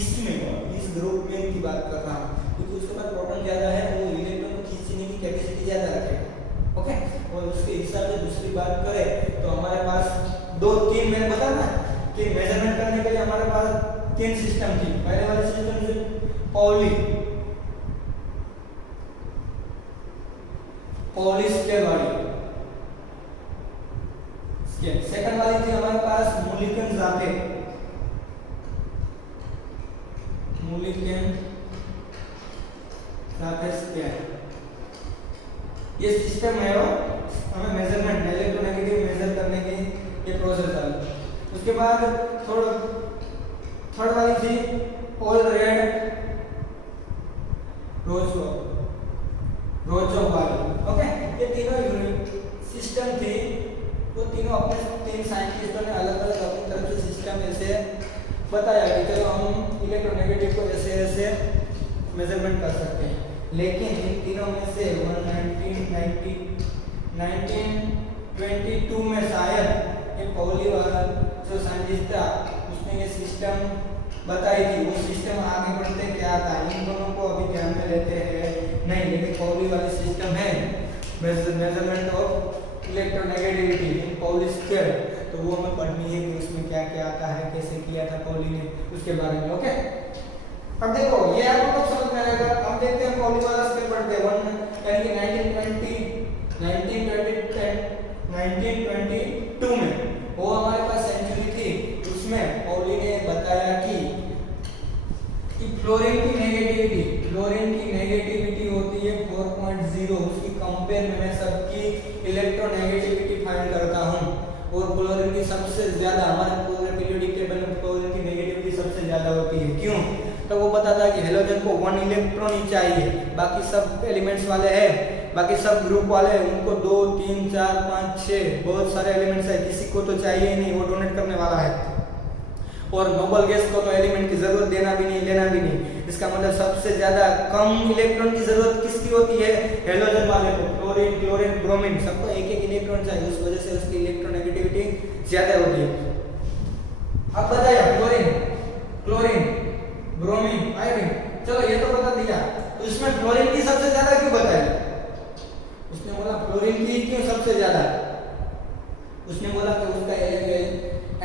इसमें इस ग्रुप में की बात कर रहा हूँ, क्योंकि उसके पास प्रोटॉन ज्यादा है तो वो इलेक्ट्रॉन को खींचने की कैपेसिटी ज्यादा रखेगा। ओके, और उसके हिसाब से दूसरी बात करें तो हमारे पास 2-3 मैंने बताया ना कि मेजरमेंट करने के लिए हमारे पास 3 सिस्टम थी। पहले वाली सिस्टम जो पाउली, पॉली स्केल वाली स्केल। सेकंड वाली थी हमारे पास मूलिकन जाते, मूलिकन जाते स्केल। ये सिस्टम है वो हमें मेजरमेंट इलेक्ट्रोनेगेटिव मेजर करने की ये प्रोसेस है। उसके बाद थर्ड वाली थी ऑल रेड रोजो वाली। ओके, ये तीनों यूनिट सिस्टम थी, वो तीनों अपने तीन साइंटिस्टों ने अलग अलग अपनी तरफ से सिस्टम ऐसे बताया कि चलो हम इलेक्ट्रोनेगेटिव को ऐसे ऐसे मेजरमेंट कर सकते हैं। लेकिन इन तीनों में से 1922 में शायद ये पॉली वाला जो साइंटिस्ट था उसने ये सिस्टम बताई थी। वो सिस्टम आगे बढ़ते क्या था इन दोनों को अभी ध्यान में लेते हैं नहीं, लेकिन पॉली वाली सिस्टम है measurement of electronegativity in poly scale, तो वो हमें पढ़नी है कि उसमें क्या क्या आता है, कैसे किया था पॉली ने, उसके बारे में। ओके, अब देखो ये आपको कब समझ में आएगा, अब देखते हैं पॉली वाला स्केल पढ़ते हैं। 1922 में वो हमारे पास सेंचुरी थी, उसमें पॉली ने बताया कि फ्लोरीन की नेगेटिविटी होती है 4.0, उसकी कंपेयर में मैं सबकी इलेक्ट्रोनेगेटिविटी फाइंड करता हूँ और क्लोरीन की सबसे ज्यादा हमारे पूरे पीरियोडिक टेबल में क्लोरीन की नेगेटिविटी सबसे ज्यादा होती है। क्यों? तो वो बताता है कि हेलोजन को 1 इलेक्ट्रॉन ही चाहिए, बाकी सब एलिमेंट्स वाले हैं, बाकी सब ग्रुप वाले हैं, उनको 2 3 4 5 6 बहुत सारे एलिमेंट्स है, किसी को तो चाहिए ही नहीं, वो डोनेट करने वाला है। और नोबल गैस को तो एलिमेंट की जरूरत देना भी नहीं, लेना भी नहीं। इसका मतलब सबसे ज्यादा कम इलेक्ट्रॉन की जरूरत किसकी होती है? हेलोजन वाले को। क्लोरीन, क्लोरीन, ब्रोमीन सबको एक एक इलेक्ट्रॉन चाहिए, उस वजह से उसकी इलेक्ट्रोनेगेटिविटी ज्यादा होती है। अब बताया क्लोरीन, ब्रोमीन, आयोडीन, चलो ये तो बता दिया, तो इसमें क्लोरीन की सबसे ज्यादा क्यों बताई? उसने बोला फ्लोरीन की क्यों सबसे ज्यादा? उसने बोला कि उसका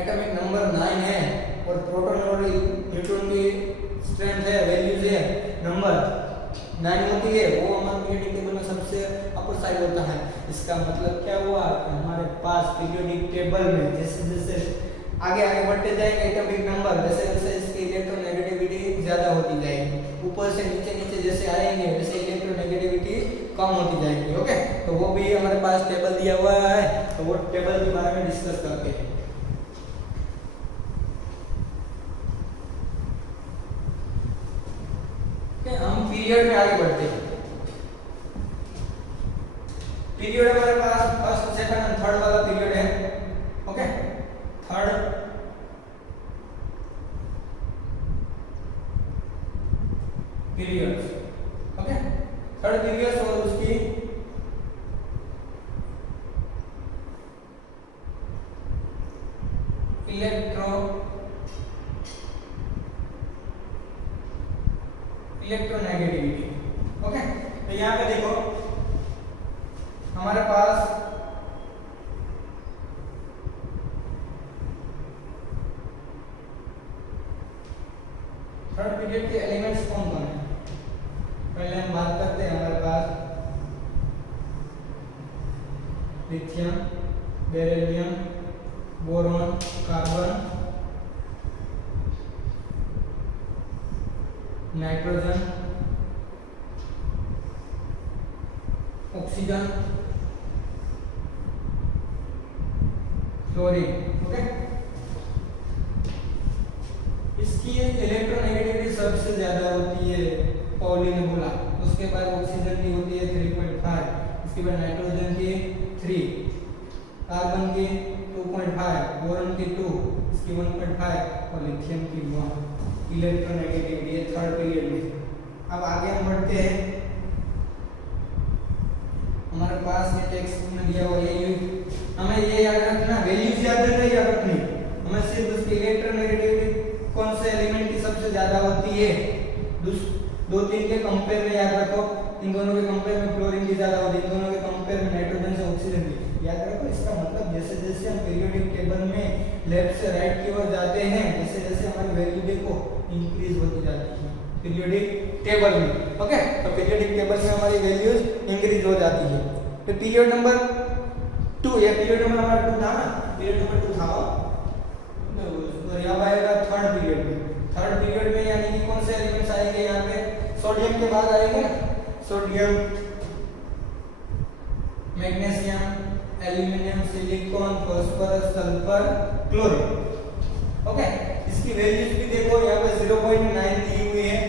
एटॉमिक नंबर 9 है और प्रोटॉन और न्यूट्रॉन की स्ट्रेंथ है, वैल्यूज है, नंबर 9 होती है, वो हमारे पीरियोडिक टेबल में सबसे अपर साइड होता है। इसका मतलब क्या हुआ कि हमारे पास पीरियोडिक टेबल में जैसे जैसे आगे आगे बढ़ते जाएंगे एटॉमिक नंबर, वैसे वैसे इसकी इलेक्ट्रोनेगेटिविटी ज्यादा होती जाएगी। ऊपर से नीचे नीचे जैसे आएंगे वैसे इलेक्ट्रोनेगेटिविटी कम होती जाएगी। ओके, तो वो भी हमारे पास टेबल दिया हुआ है, तो वो टेबल के बारे में डिस्कस करते हैं। हम पीरियड में आगे बढ़ते हैं। पीरियड हमारे पास फर्स्ट, सेकंड एंड थर्ड वाला पीरियड है। Okay, third period, okay, third period और उसकी इलेक्ट्रोनेगेटिविटी। ओके, तो यहाँ पे देखो हमारे पास थर्ड पीरियड के एलिमेंट्स कौन कौन है? पहले हम बात करते हैं, हमारे पास lithium, beryllium, boron, carbon, nitrogen, oxygen, chlorine. Okay, इसकी इलेक्ट्रोनेगेटिविटी सबसे ज्यादा होती है, पॉली ने बोला। उसके बाद ऑक्सीजन की होती है 3.5, इसके बाद नाइट्रोजन की 3, कार्बन की 2.5, बोरॉन की 2, इसकी 1.5 और लिथियम की 1 इलेक्ट्रोनेगेटिविटी थर्ड पीरियड में। अब आगे हम बढ़ते हैं, हमारे पास ये टेक्स्ट में दिया हुआ ये हमें ये याद रखना, वैल्यूज याद नहीं याद रखनी, हमें सिर्फ उसकी इलेक्ट्रोनेगेटिविटी कौन से एलिमेंट की सबसे ज्यादा होती है, दो तीन के कंपेयर में याद रखो। इन दोनों के कंपेयर में क्लोरीन की ज्यादा होती है, इन दोनों के कंपेयर में नाइट्रोजन से ऑक्सीजन की याद रखो। इसका मतलब जैसे जैसे हम पीरियोडिक टेबल में लेफ्ट से राइट की ओर जाते हैं, जैसे जैसे हमारी वैल्यू देखो इंक्रीज होती जाती है पीरियोडिक टेबल में। ओके, तो पीरियोडिक टेबल में हमारी वैल्यूज इंक्रीज हो जाती है। तो पीरियड नंबर 2, ये पीरियड नंबर हमारा 2 था ना, पीरियड नंबर 2 था तो यहाँ आएगा थर्ड पीरियड में। थर्ड पीरियड में यानी कि कौन से एलिमेंट्स आएंगे यहाँ पे, सोडियम के बाद आएंगे sodium, magnesium, aluminium, silicon, phosphorus, sulphur, chlorine. Okay, इसकी वैल्यूज भी देखो यहाँ पे 0.9 दी हुई है।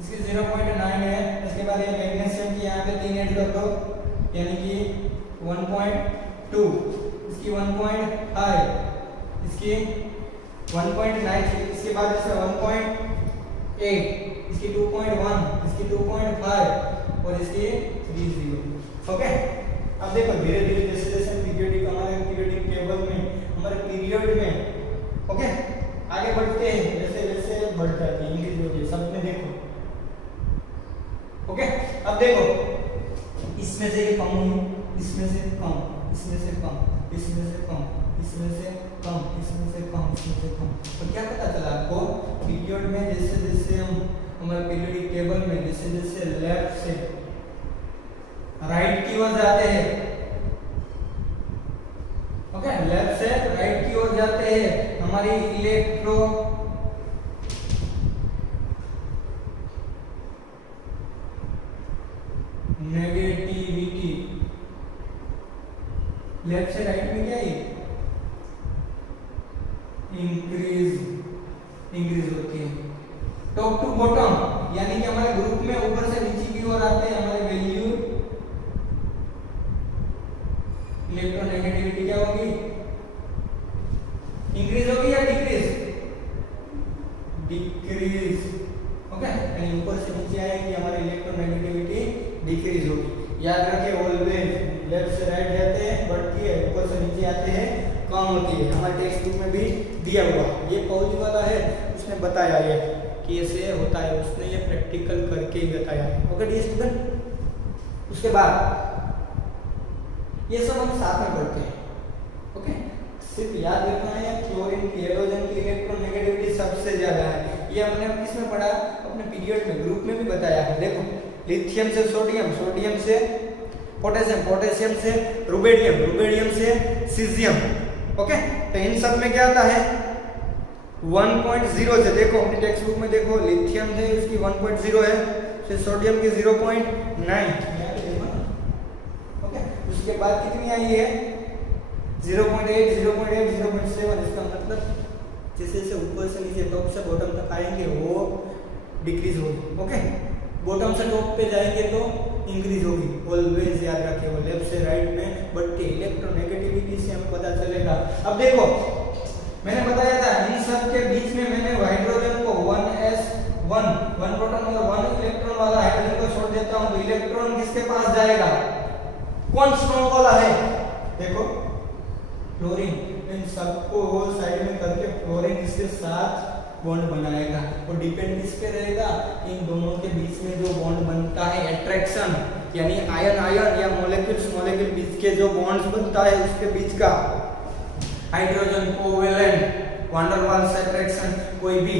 इसकी 0.9 है। इसके बाद ये मैग्नीशियम की यहाँ पे 3 ऐड कर दो यानी कि 1.2, इसकी 1.5, इसकी 1.9, इसके बाद इसका 1.8, इसकी 2.1, इसकी 2.5 और इसकी 3.0। ओके, अब देखो धीरे धीरे जैसे जैसे पीरियोडिक हमारे पीरियोडिक टेबल में हमारे पीरियड में ओके आगे बढ़ते हैं, जैसे जैसे बढ़ जाती है इंक्रीज होती है, सब में देखो। ओके, अब देखो इसमें से ये कम हुई, इसमें से कम, इसमें से कम, इसमें से कम, इसमें से कम, इसमें से कम, इसमें से कम। तो क्या पता चला आपको, पीरियड में जैसे जैसे हम हमारे पीरियोडिक टेबल में जैसे जैसे लेफ्ट से राइट की ओर जाते हैं, ओके लेफ्ट से राइट की ओर जाते हैं, हमारी इलेक्ट्रो नेगेटिविटी लेफ्ट से राइट में क्या है, इंक्रीज होती है। टॉप टू बॉटम यानी कि हमारे ग्रुप में ऊपर से नीचे की ओर आते हैं, हमारे वैल्यू इलेक्ट्रोनेगेटिविटी क्या होगी, इंक्रीज होगी या डिक्रीज, डिक्रीज। ओके, यानी ऊपर से नीचे आएगी हमारी इलेक्ट्रोनेगेटिविटी डिक्रीज होगी। याद रखिए ऑलवेज लेफ्ट से राइट जाते हैं बढ़ती है, ऊपर से नीचे आते हैं कम होती है। हमारे टेक्स्ट बुक में भी दिया हुआ, ये पौजी वाला है, उसने बताया ये कि ऐसे होता है, उसने ये प्रैक्टिकल करके ही बताया है। ओके डियर स्टूडेंट, उसके बाद ये सब हम साथ में पढ़ते हैं। ओके, सिर्फ याद रखना है क्लोरीन की हैलोजन की इलेक्ट्रोनेगेटिविटी सबसे ज्यादा है। ये हमने किसमें पढ़ा, अपने पीरियड में ग्रुप में भी बताया है। देखो लिथियम से सोडियम, सोडियम से पोटेशियम, पोटेशियम से रुबेडियम, रुबेडियम से सीजियम। ओके, तो इन सब में क्या आता है 1.0 से, देखो अपनी टेक्स्ट बुक में देखो लिथियम है उसकी 1.0 है, फिर सोडियम की 0.9। ओके, उसके बाद कितनी आई है 0.8, 0.8, 0.7। इसका मतलब जैसे जैसे ऊपर से नीचे टॉप से बॉटम तक आएंगे वो डिक्रीज होगी। ओके, बॉटम से टॉप पे जाएंगे तो इंक्रीज होगी। ऑलवेज याद रखिए वो लेफ्ट से राइट में बढ़ती है। इलेक्ट्रोनेगेटिविटी से हमें पता चलेगा। अब देखो मैंने बताया था इन सब के बीच में मैंने हाइड्रोजन को 1s1 1 प्रोटॉन और 1 इलेक्ट्रॉन वाला हाइड्रोजन को छोड़ देता हूं, तो इलेक्ट्रॉन किसके पास जाएगा, कौन स्ट्रॉन्ग वाला है, देखो क्लोरीन। इन सबको साइड में करके फ्लोरीन इसके साथ बॉन्ड बनाएगा। वो डिपेंड किस पे रहेगा, इन दोनों के बीच में जो बॉन्ड बनता है अट्रैक्शन, यानी आयन आयन या मॉलिक्यूल्स मॉलिक्यूल बीच के जो बॉन्ड्स बनता है उसके बीच का hydrogen covalent van der Waals attraction कोई भी,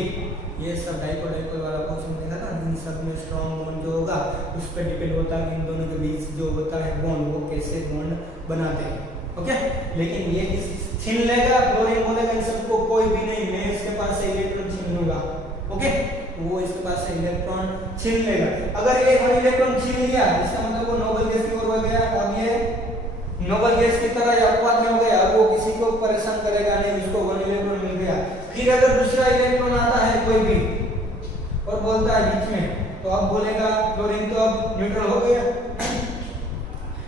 ये सब डाइपोल डाइपोल वाला क्वेश्चन देखा था। इन सब में स्ट्रॉन्ग बॉन्ड जो होगा उस पर डिपेंड होता है कि इन दोनों के बीच जो होता है बॉन्ड वो कैसे बॉन्ड बनाते हैं। ओके, लेकिन ये छीन लेगा, क्लोरीन बोलेगा इन सबको कोई भी नहीं, मैं इसके पास से इलेक्ट्रॉन छीन लूंगा। ओके, वो इसके पास से इलेक्ट्रॉन छीन लेगा। अगर ये वन इलेक्ट्रॉन छीन लिया इसका मतलब वो नोबल गैस की ओर बढ़ गया। अब ये नोबल गैस की तरह या अपवाद में हो गया, अब वो किसी को परेशान करेगा नहीं, उसको वन इलेक्ट्रॉन मिल गया। फिर अगर दूसरा इलेक्ट्रॉन आता है कोई भी और बोलता है बीच में, तो अब बोलेगा क्लोरीन तो अब न्यूट्रल हो गया,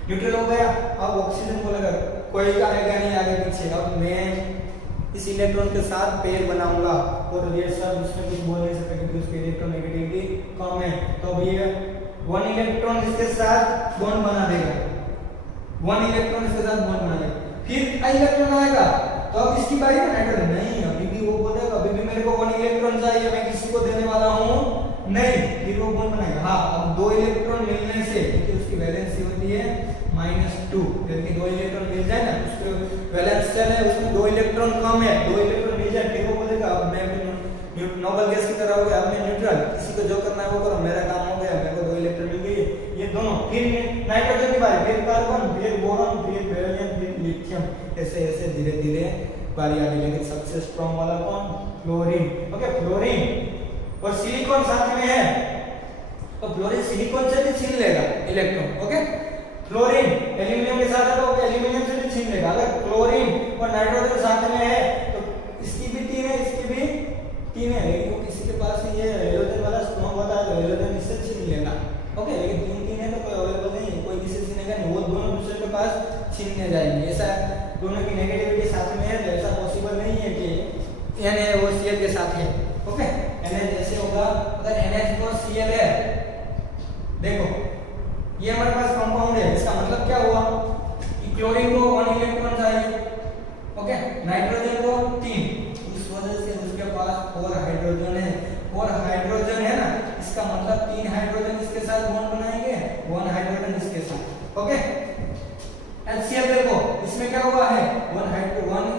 न्यूट्रल हो गया। अब ऑक्सीजन बोलेगा कोई आएगा नहीं आगे पीछे, अब मैं इस इलेक्ट्रॉन के साथ पेयर बनाऊंगा, और ये सब उसमें कुछ बोल नहीं सकते क्योंकि उसकी इलेक्ट्रोनेगेटिविटी कम है। तो अब ये वन इलेक्ट्रॉन इसके साथ बॉन्ड बना देगा, वन इलेक्ट्रॉन इसके साथ बॉन्ड बना देगा। फिर इलेक्ट्रॉन आएगा तो अब इसकी बारी में नाइट्रोजन नहीं, अभी भी वो बोलेगा अभी भी मेरे को वन इलेक्ट्रॉन चाहिए, मैं किसी को देने वाला हूं नहीं, फिर वो बॉन्ड बनाएगा। हाँ, अब दो इलेक्ट्रॉन मिलने से, क्योंकि उसकी वैलेंसी होती है -2, क्योंकि दो इलेक्ट्रॉन मिल जाए ना, उसके वैलेंस शेल है उसमें दो इलेक्ट्रॉन कम है, दो इलेक्ट्रॉन मिल जाए, फिर वो बोलेगा अब मैं नोबल गैस की तरह हो गया, आपने न्यूट्रल, किसी को जो करना है वो करो, मेरा काम हो गया, मेरे को 2 इलेक्ट्रॉन मिल गए, ये दोनों। फिर नाइट्रोजन की बारी, फिर कार्बन, फिर बोरॉन, फिर बेरिलियम, फिर लिथियम, ऐसे ऐसे धीरे धीरे बारी आती। लेकिन सबसे स्ट्रॉन्ग वाला कौन? फ्लोरीन। ओके, फ्लोरीन और सिलिकॉन साथ में है, तो फ्लोरीन सिलिकॉन से भी छीन लेगा इलेक्ट्रॉन। ओके, फ्लोरीन एल्यूमिनियम के साथ है तो एल्यूमिनियम से भी छीन लेगा। अगर क्लोरीन और नाइट्रोजन साथ में है तो इसकी भी 3 है, इसकी भी 3 है, लेकिन वो किसी के पास ये हेलोजन वाला स्ट्रॉन्ग होता है तो हेलोजन इससे छीन लेगा। ओके, लेकिन 3 है तो कोई अवेलेबल नहीं है, कोई किसी छीनेगा नहीं, वो दोनों दूसरे के पास छीनने जाएंगे। ऐसा दोनों की नेगेटिविटी साथ में है तो ऐसा पॉसिबल नहीं है कि Na वो Cl के साथ है। ओके, Na जैसे होगा, अगर NH और Cl है, देखो ये हमारे पास कंपाउंड है, इसका मतलब क्या हुआ कि क्लोरीन को 1 इलेक्ट्रॉन चाहिए। ओके, नाइट्रोजन को 3, इस वजह से उसके पास 4 हाइड्रोजन है। 4 हाइड्रोजन है ना, इसका मतलब 3 हाइड्रोजन इसके साथ बॉन्ड बनाएंगे, 1 हाइड्रोजन इसके साथ। ओके, HCl देखो इसमें क्या हुआ है, 1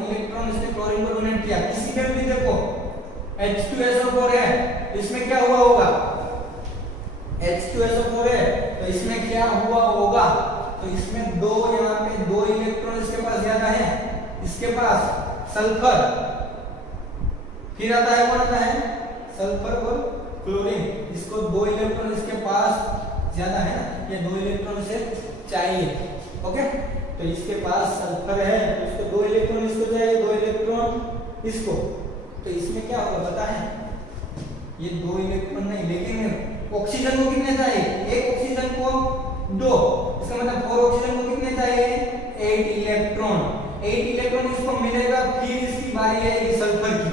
इलेक्ट्रॉन इसने क्लोरीन को डोनेट किया। किसी में भी देखो H2SO4 है, इसमें क्या हुआ होगा, H2SO4 है तो इसमें क्या हुआ होगा, तो इसमें 2, यहाँ पे 2 इलेक्ट्रॉन इसके पास ज्यादा है, इसके पास सल्फर, फिर आता है कौन आता है, सल्फर और क्लोरीन, इसको 2 इलेक्ट्रॉन इसके पास ज्यादा है ना, ये 2 इलेक्ट्रॉन से चाहिए। ओके, तो इसके पास सल्फर है तो इसको 2 इलेक्ट्रॉन इसको चाहिए, 2 इलेक्ट्रॉन इसको, तो इसमें क्या होगा पता है, ये 2 इलेक्ट्रॉन नहीं, लेकिन ऑक्सीजन को कितने चाहिए, एक ऑक्सीजन को 2, इसका मतलब 4 ऑक्सीजन को कितने चाहिए, 8 इलेक्ट्रॉन। 8 इलेक्ट्रॉन इसको मिलेगा, फिर इसकी बारी आएगी सल्फर की,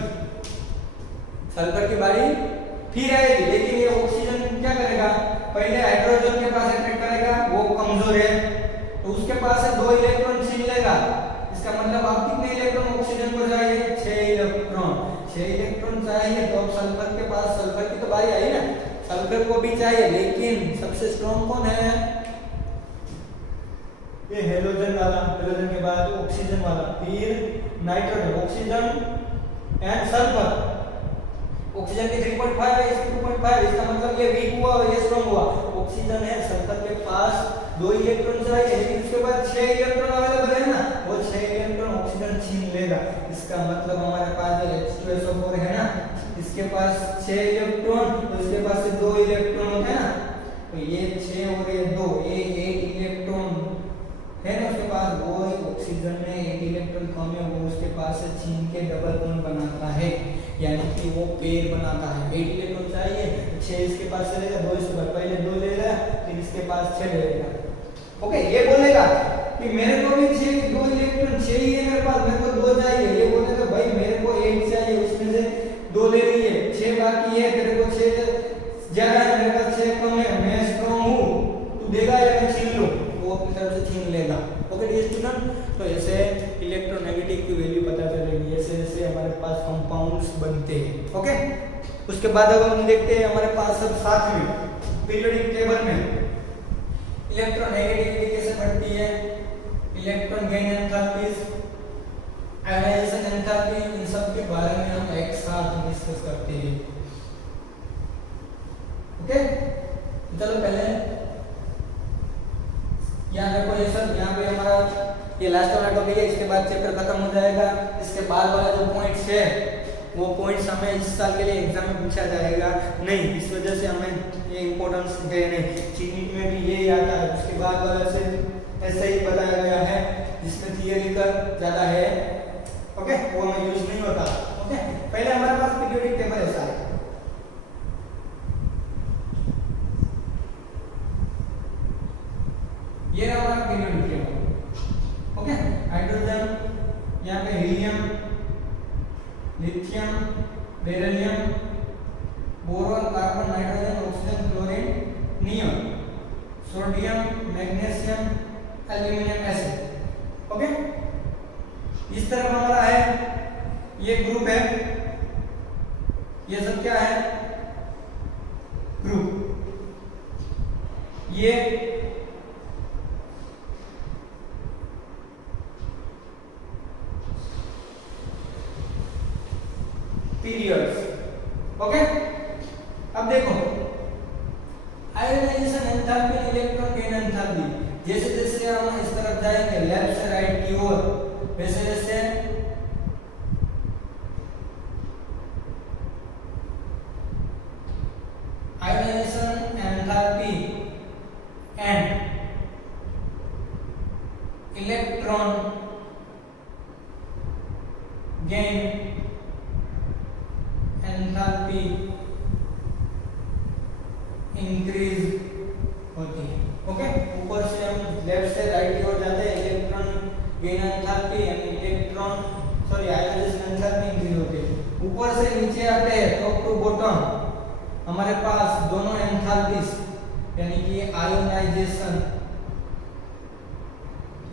सल्फर की बारी फिर आएगी, लेकिन ये ऑक्सीजन क्या करेगा, पहले हाइड्रोजन के पास अटैक करेगा, वो कमजोर है तो उसके पास से 2 इलेक्ट्रॉन छीन लेगा। इसका मतलब आप कितने इलेक्ट्रॉन ऑक्सीजन को चाहिए, 6 इलेक्ट्रॉन। 6 इलेक्ट्रॉन चाहिए तो अब सल्फर के पास, सल्फर की तो बारी आई ना, सल्फर को भी चाहिए, लेकिन सबसे स्ट्रॉन्ग कौन है, ये हेलोजन वाला, हेलोजन के बाद ऑक्सीजन वाला, फिर nitrogen, oxygen and sulphur. Oxygen की 3.5 है, इसकी 2.5, इसका मतलब ये वीक हुआ और ये स्ट्रॉन्ग हुआ। ऑक्सीजन है, सल्फर के पास 2 इलेक्ट्रॉन चाहिए, लेकिन उसके बाद 6 इलेक्ट्रॉन अवेलेबल है ना, वो 6 इलेक्ट्रॉन ऑक्सीजन छीन लेगा। इसका मतलब हमारे पास जो H2SO4 है ना, इसके पास 6 इलेक्ट्रॉन, तो इसके पास से 2 इलेक्ट्रॉन होते हैं ना, तो ये 6 और ये 2, ये 8 इलेक्ट्रॉन है ना उसके पास, वो ऑक्सीजन में 8 इलेक्ट्रॉन कम है, वो उसके पास से छीन के डबल बॉन्ड बनाता है, यानी कि वो पेयर बनाता है। 8 इलेक्ट्रॉन चाहिए, 6 इसके पास चलेगा, 2 इसके बाद, पहले 2 लेगा, फिर इसके पास 6 लेगा। ओके, ये बोलेगा कि मेरे को भी 2 इलेक्ट्रॉन चाहिए मेरे पास, मेरे को 2 चाहिए, ये बोलेगा भाई मेरे को 8 चाहिए, उसमें से 2 ले लिए, 6 बाकी है, तेरे को 6 ज्यादा है, मेरे पास 6 कम है, मैं स्ट्रांग हूं, तू देगा या मैं छीन लूं, वो अपनी तरफ से छीन लेगा। ओके डियर स्टूडेंट, तो ऐसे इलेक्ट्रोनेगेटिव की वैल्यू पता चलेगी, ऐसे ऐसे हमारे पास कंपाउंड्स बनते हैं। ओके, उसके बाद अब हम देखते हैं हमारे पास सब साथ में पीरियोडिक टेबल में इलेक्ट्रोनेगेटिविटी कैसे बढ़ती है, electron gain enthalpies, ionization enthalpy, इन सब के बारे में हम एक साथ डिस्कस करते हैं। ओके, चलो पहले यहाँ देखो, ये सब यहाँ पे हमारा ये लास्ट वाला टॉपिक है, इसके बाद चैप्टर खत्म हो जाएगा। इसके बाद वाला जो पॉइंट्स है वो पॉइंट्स हमें इस साल के लिए एग्जाम में पूछा जाएगा नहीं, इस वजह से हमें ये इम्पोर्टेंस दे नहीं, चीनी में भी ये आता है। उसके बाद वाला से ऐसे ही बताया गया है जिसमें थियरी का ज्यादा है, ओके, वो हमें यूज नहीं होता। ओके, पहले हमारे पास पीरियोडिक टेबल ऐसा है, ये रहा हमारा पीरियोडिक टेबल। ओके, हाइड्रोजन, यहाँ पे helium, lithium, beryllium, boron, carbon, nitrogen, oxygen, chlorine, neon, sodium, magnesium, aluminium, acid. Okay, इस तरफ हमारा है ये ग्रुप है, ये सब क्या है, ग्रुप। ये periods, enthalpy and electron gain enthalpy. जैसे जैसे हम इस तरफ जाएंगे लेफ्ट से राइट की ओर, वैसे वैसे ionisation enthalpy and electron gain enthalpy increase होती है। ओके, ऊपर से हम लेफ्ट से राइट की ओर जाते हैं, electron gain enthalpy and electron ionisation enthalpy increase होती है। ऊपर से नीचे आते हैं टॉप टू बॉटम, हमारे पास दोनों एंथैल्पीज यानी कि ionization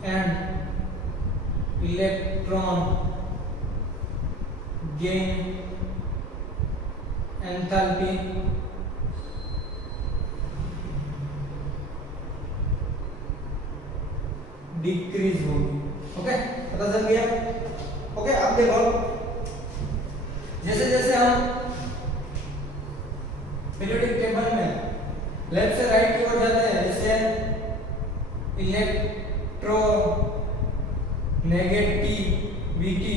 and electron gain enthalpy decrease होगी। ओके, पता चल गया। ओके, अब देखो जैसे जैसे हम पीरियोडिक टेबल में लेफ्ट से राइट की ओर जाते हैं, जैसे इलेक्ट्रो नेगेटिविटी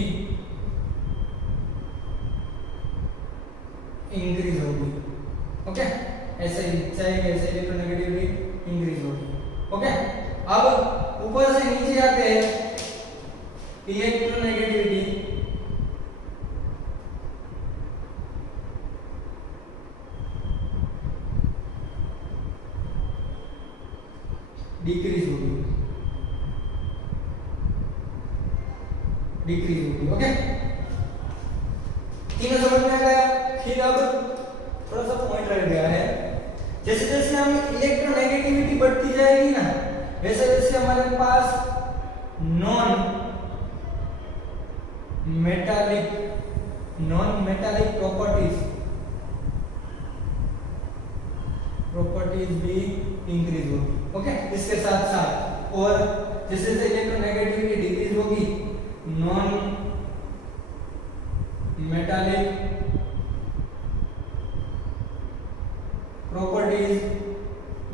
इंक्रीज होगी। ओके, ऐसे ही जाएगा, ऐसे इलेक्ट्रोनेगेटिविटी इंक्रीज होगी। ओके, अब ऊपर से नीचे आते हैं इलेक्ट्रोनेगेटिविटी डिक्रीज होगी, डिक्रीज होगी। ओके, तीनों समझ में आ गया। फिर अब थोड़ा सा पॉइंट रह गया है, जैसे जैसे हम इलेक्ट्रोनेगेटिविटी बढ़ती जाएगी ना, वैसे वैसे हमारे पास नॉन मेटालिक प्रॉपर्टीज भी इंक्रीज होगी। ओके, इसके साथ साथ और जैसे जैसे इलेक्ट्रोनेगेटिविटी डिक्रीज होगी, नॉन मेटालिक प्रॉपर्टीज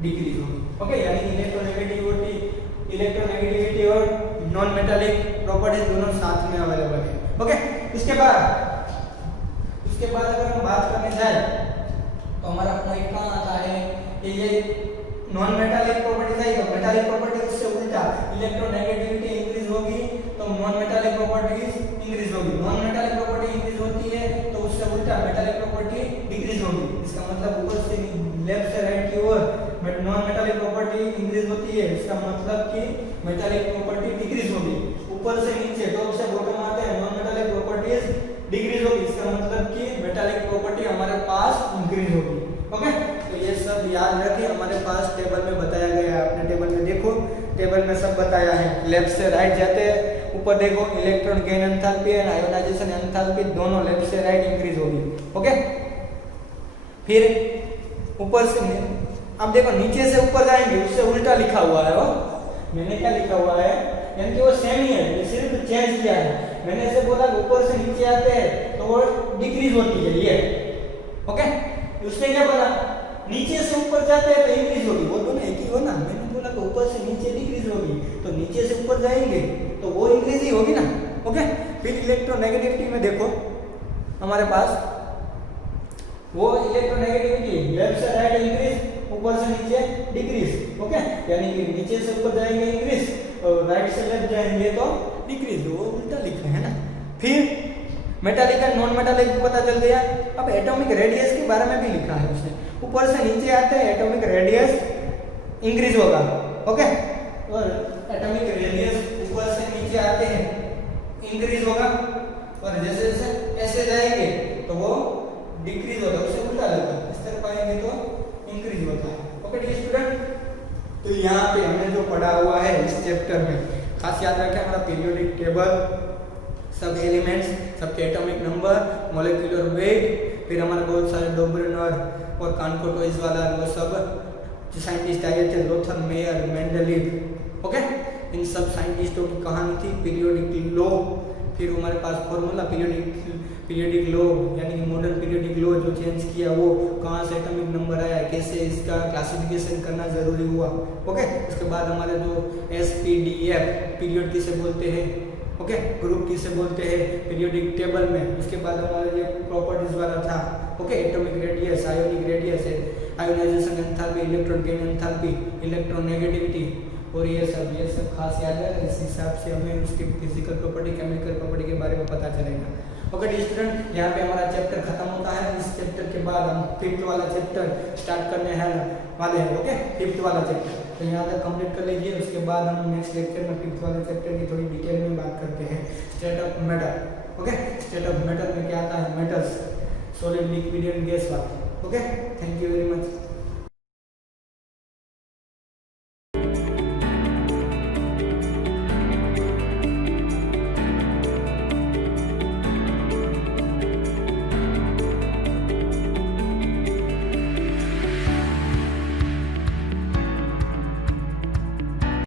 डिक्रीज होगी। ओके, यानी इलेक्ट्रोनेगेटिविटी और नॉन मेटालिक प्रॉपर्टीज दोनों साथ में अवेलेबल है। ओके, उसके बाद अगर हम बात करने जाए तो हमारा पॉइंट कहाँ आता है कि ये नॉन मेटालिक प्रॉपर्टीज है, तो मेटालिक प्रॉपर्टीज से उल्टा इलेक्ट्रोनेगेटिविटी इंक्रीज होगी तो नॉन मेटालिक प्रॉपर्टीज इंक्रीज होगी। नॉन मेटालिक प्रॉपर्टी इंक्रीज होती है तो उससे उल्टा मेटालिक प्रॉपर्टी डिक्रीज होगी। इसका मतलब ऊपर से लेफ्ट से राइट की ओर नॉन मेटालिक प्रॉपर्टी इंक्रीज होती है, इसका मतलब कि मेटालिक प्रॉपर्टी डिक्रीज होगी। ऊपर से नीचे टॉप से बॉटम आते हैं, नॉन मेटालिक प्रॉपर्टीज डिक्रीज होगी, इसका मतलब कि मेटालिक प्रॉपर्टी हमारे पास इंक्रीज होगी। ओके, तो ये सब याद रखिए, हमारे पास टेबल में बताया गया है। आपने टेबल में देखो, टेबल में सब बताया है। लेफ्ट से राइट जाते हैं, ऊपर देखो electron gain enthalpy and ionization enthalpy दोनों लेफ्ट से राइट इंक्रीज होगी। ओके, फिर ऊपर से अब देखो नीचे से ऊपर जाएंगे, उससे उल्टा लिखा हुआ है। वो मैंने क्या लिखा हुआ है, यानी कि वो सेम ही है, सिर्फ चेंज किया है। मैंने ऐसे बोला ऊपर से नीचे आते हैं तो वो डिक्रीज होती है ये। ओके, उसने क्या बोला, नीचे से ऊपर जाते हैं तो इंक्रीज होगी। वो दोनों एक ही हो ना। मैंने बोला कि ऊपर से नीचे डिक्रीज होगी, तो नीचे से ऊपर जाएंगे तो वो इंक्रीज ही होगी ना। ओके, फिर इलेक्ट्रोनेगेटिविटी में देखो हमारे पास वो इलेक्ट्रोनेगेटिविटी लेफ्ट से राइट इंक्रीज, ऊपर से नीचे डिक्रीज। ओके, यानी कि नीचे से ऊपर जाएंगे इंक्रीज और राइट से लेफ्ट जाएंगे तो डिक्रीज। वो उल्टा लिखे है ना। फिर मेटालिक एंड नॉन मेटालिक पता चल गया। अब एटॉमिक रेडियस के बारे में भी लिखा है उसने। ऊपर से नीचे आते हैं एटॉमिक रेडियस इंक्रीज होगा। ओके, और एटॉमिक रेडियस ऊपर से नीचे आते हैं इंक्रीज होगा, और जैसे जैसे ऐसे जाएंगे तो वो डिक्रीज होगा, उससे उल्टा लगता है। इस तरफ आएंगे तो इंक्रीज होता है। ओके डियर स्टूडेंट, तो यहाँ पे हमने जो पढ़ा हुआ है इस चैप्टर में, खास याद रखें हमारा पीरियोडिक टेबल, सब एलिमेंट्स, सबके एटॉमिक नंबर, मॉलिक्यूलर वेट, फिर हमारे बहुत सारे डोब्रेनर और कानकोटोइज वाला वो सब जो साइंटिस्ट आए थे, लोथर, मेयर, मेंडलीव। ओके, इन सब साइंटिस्टों की कहानी थी पीरियोडिक लॉ फिर हमारे पास फॉर्मूला पीरियोडिक लॉ यानी कि मॉडर्न पीरियोडिक लॉ जो चेंज किया वो कहाँ से एटॉमिक नंबर आया, कैसे इसका क्लासिफिकेशन करना ज़रूरी हुआ। ओके, उसके बाद हमारे जो SPDF पीरियड किसे बोलते हैं, ओके, ग्रुप किसे बोलते हैं पीरियोडिक टेबल में। उसके बाद हमारे ये प्रॉपर्टीज वाला था, okay, atomic radius, ionic radius है, ionization enthalpy, electron gain enthalpy, electron negativity और ये सब खास याद है। इस हिसाब से हमें उसकी फिजिकल प्रॉपर्टी, केमिकल प्रॉपर्टी के बारे में पता चलेगा। ओके स्टूडेंट, यहाँ पे हमारा चैप्टर खत्म होता है। इस चैप्टर के बाद हम 5th वाला चैप्टर स्टार्ट करने वाले हैं। ओके, 5th वाला चैप्टर तो यहाँ तक कंप्लीट कर लीजिए। उसके बाद हम नेक्स्ट लेक्चर में 5th वाले चैप्टर की थोड़ी डिटेल में बात करते हैं। State of matter. Okay, state of matter में क्या आता है, metals, solid, liquid and gas वाला। Okay, thank you very much.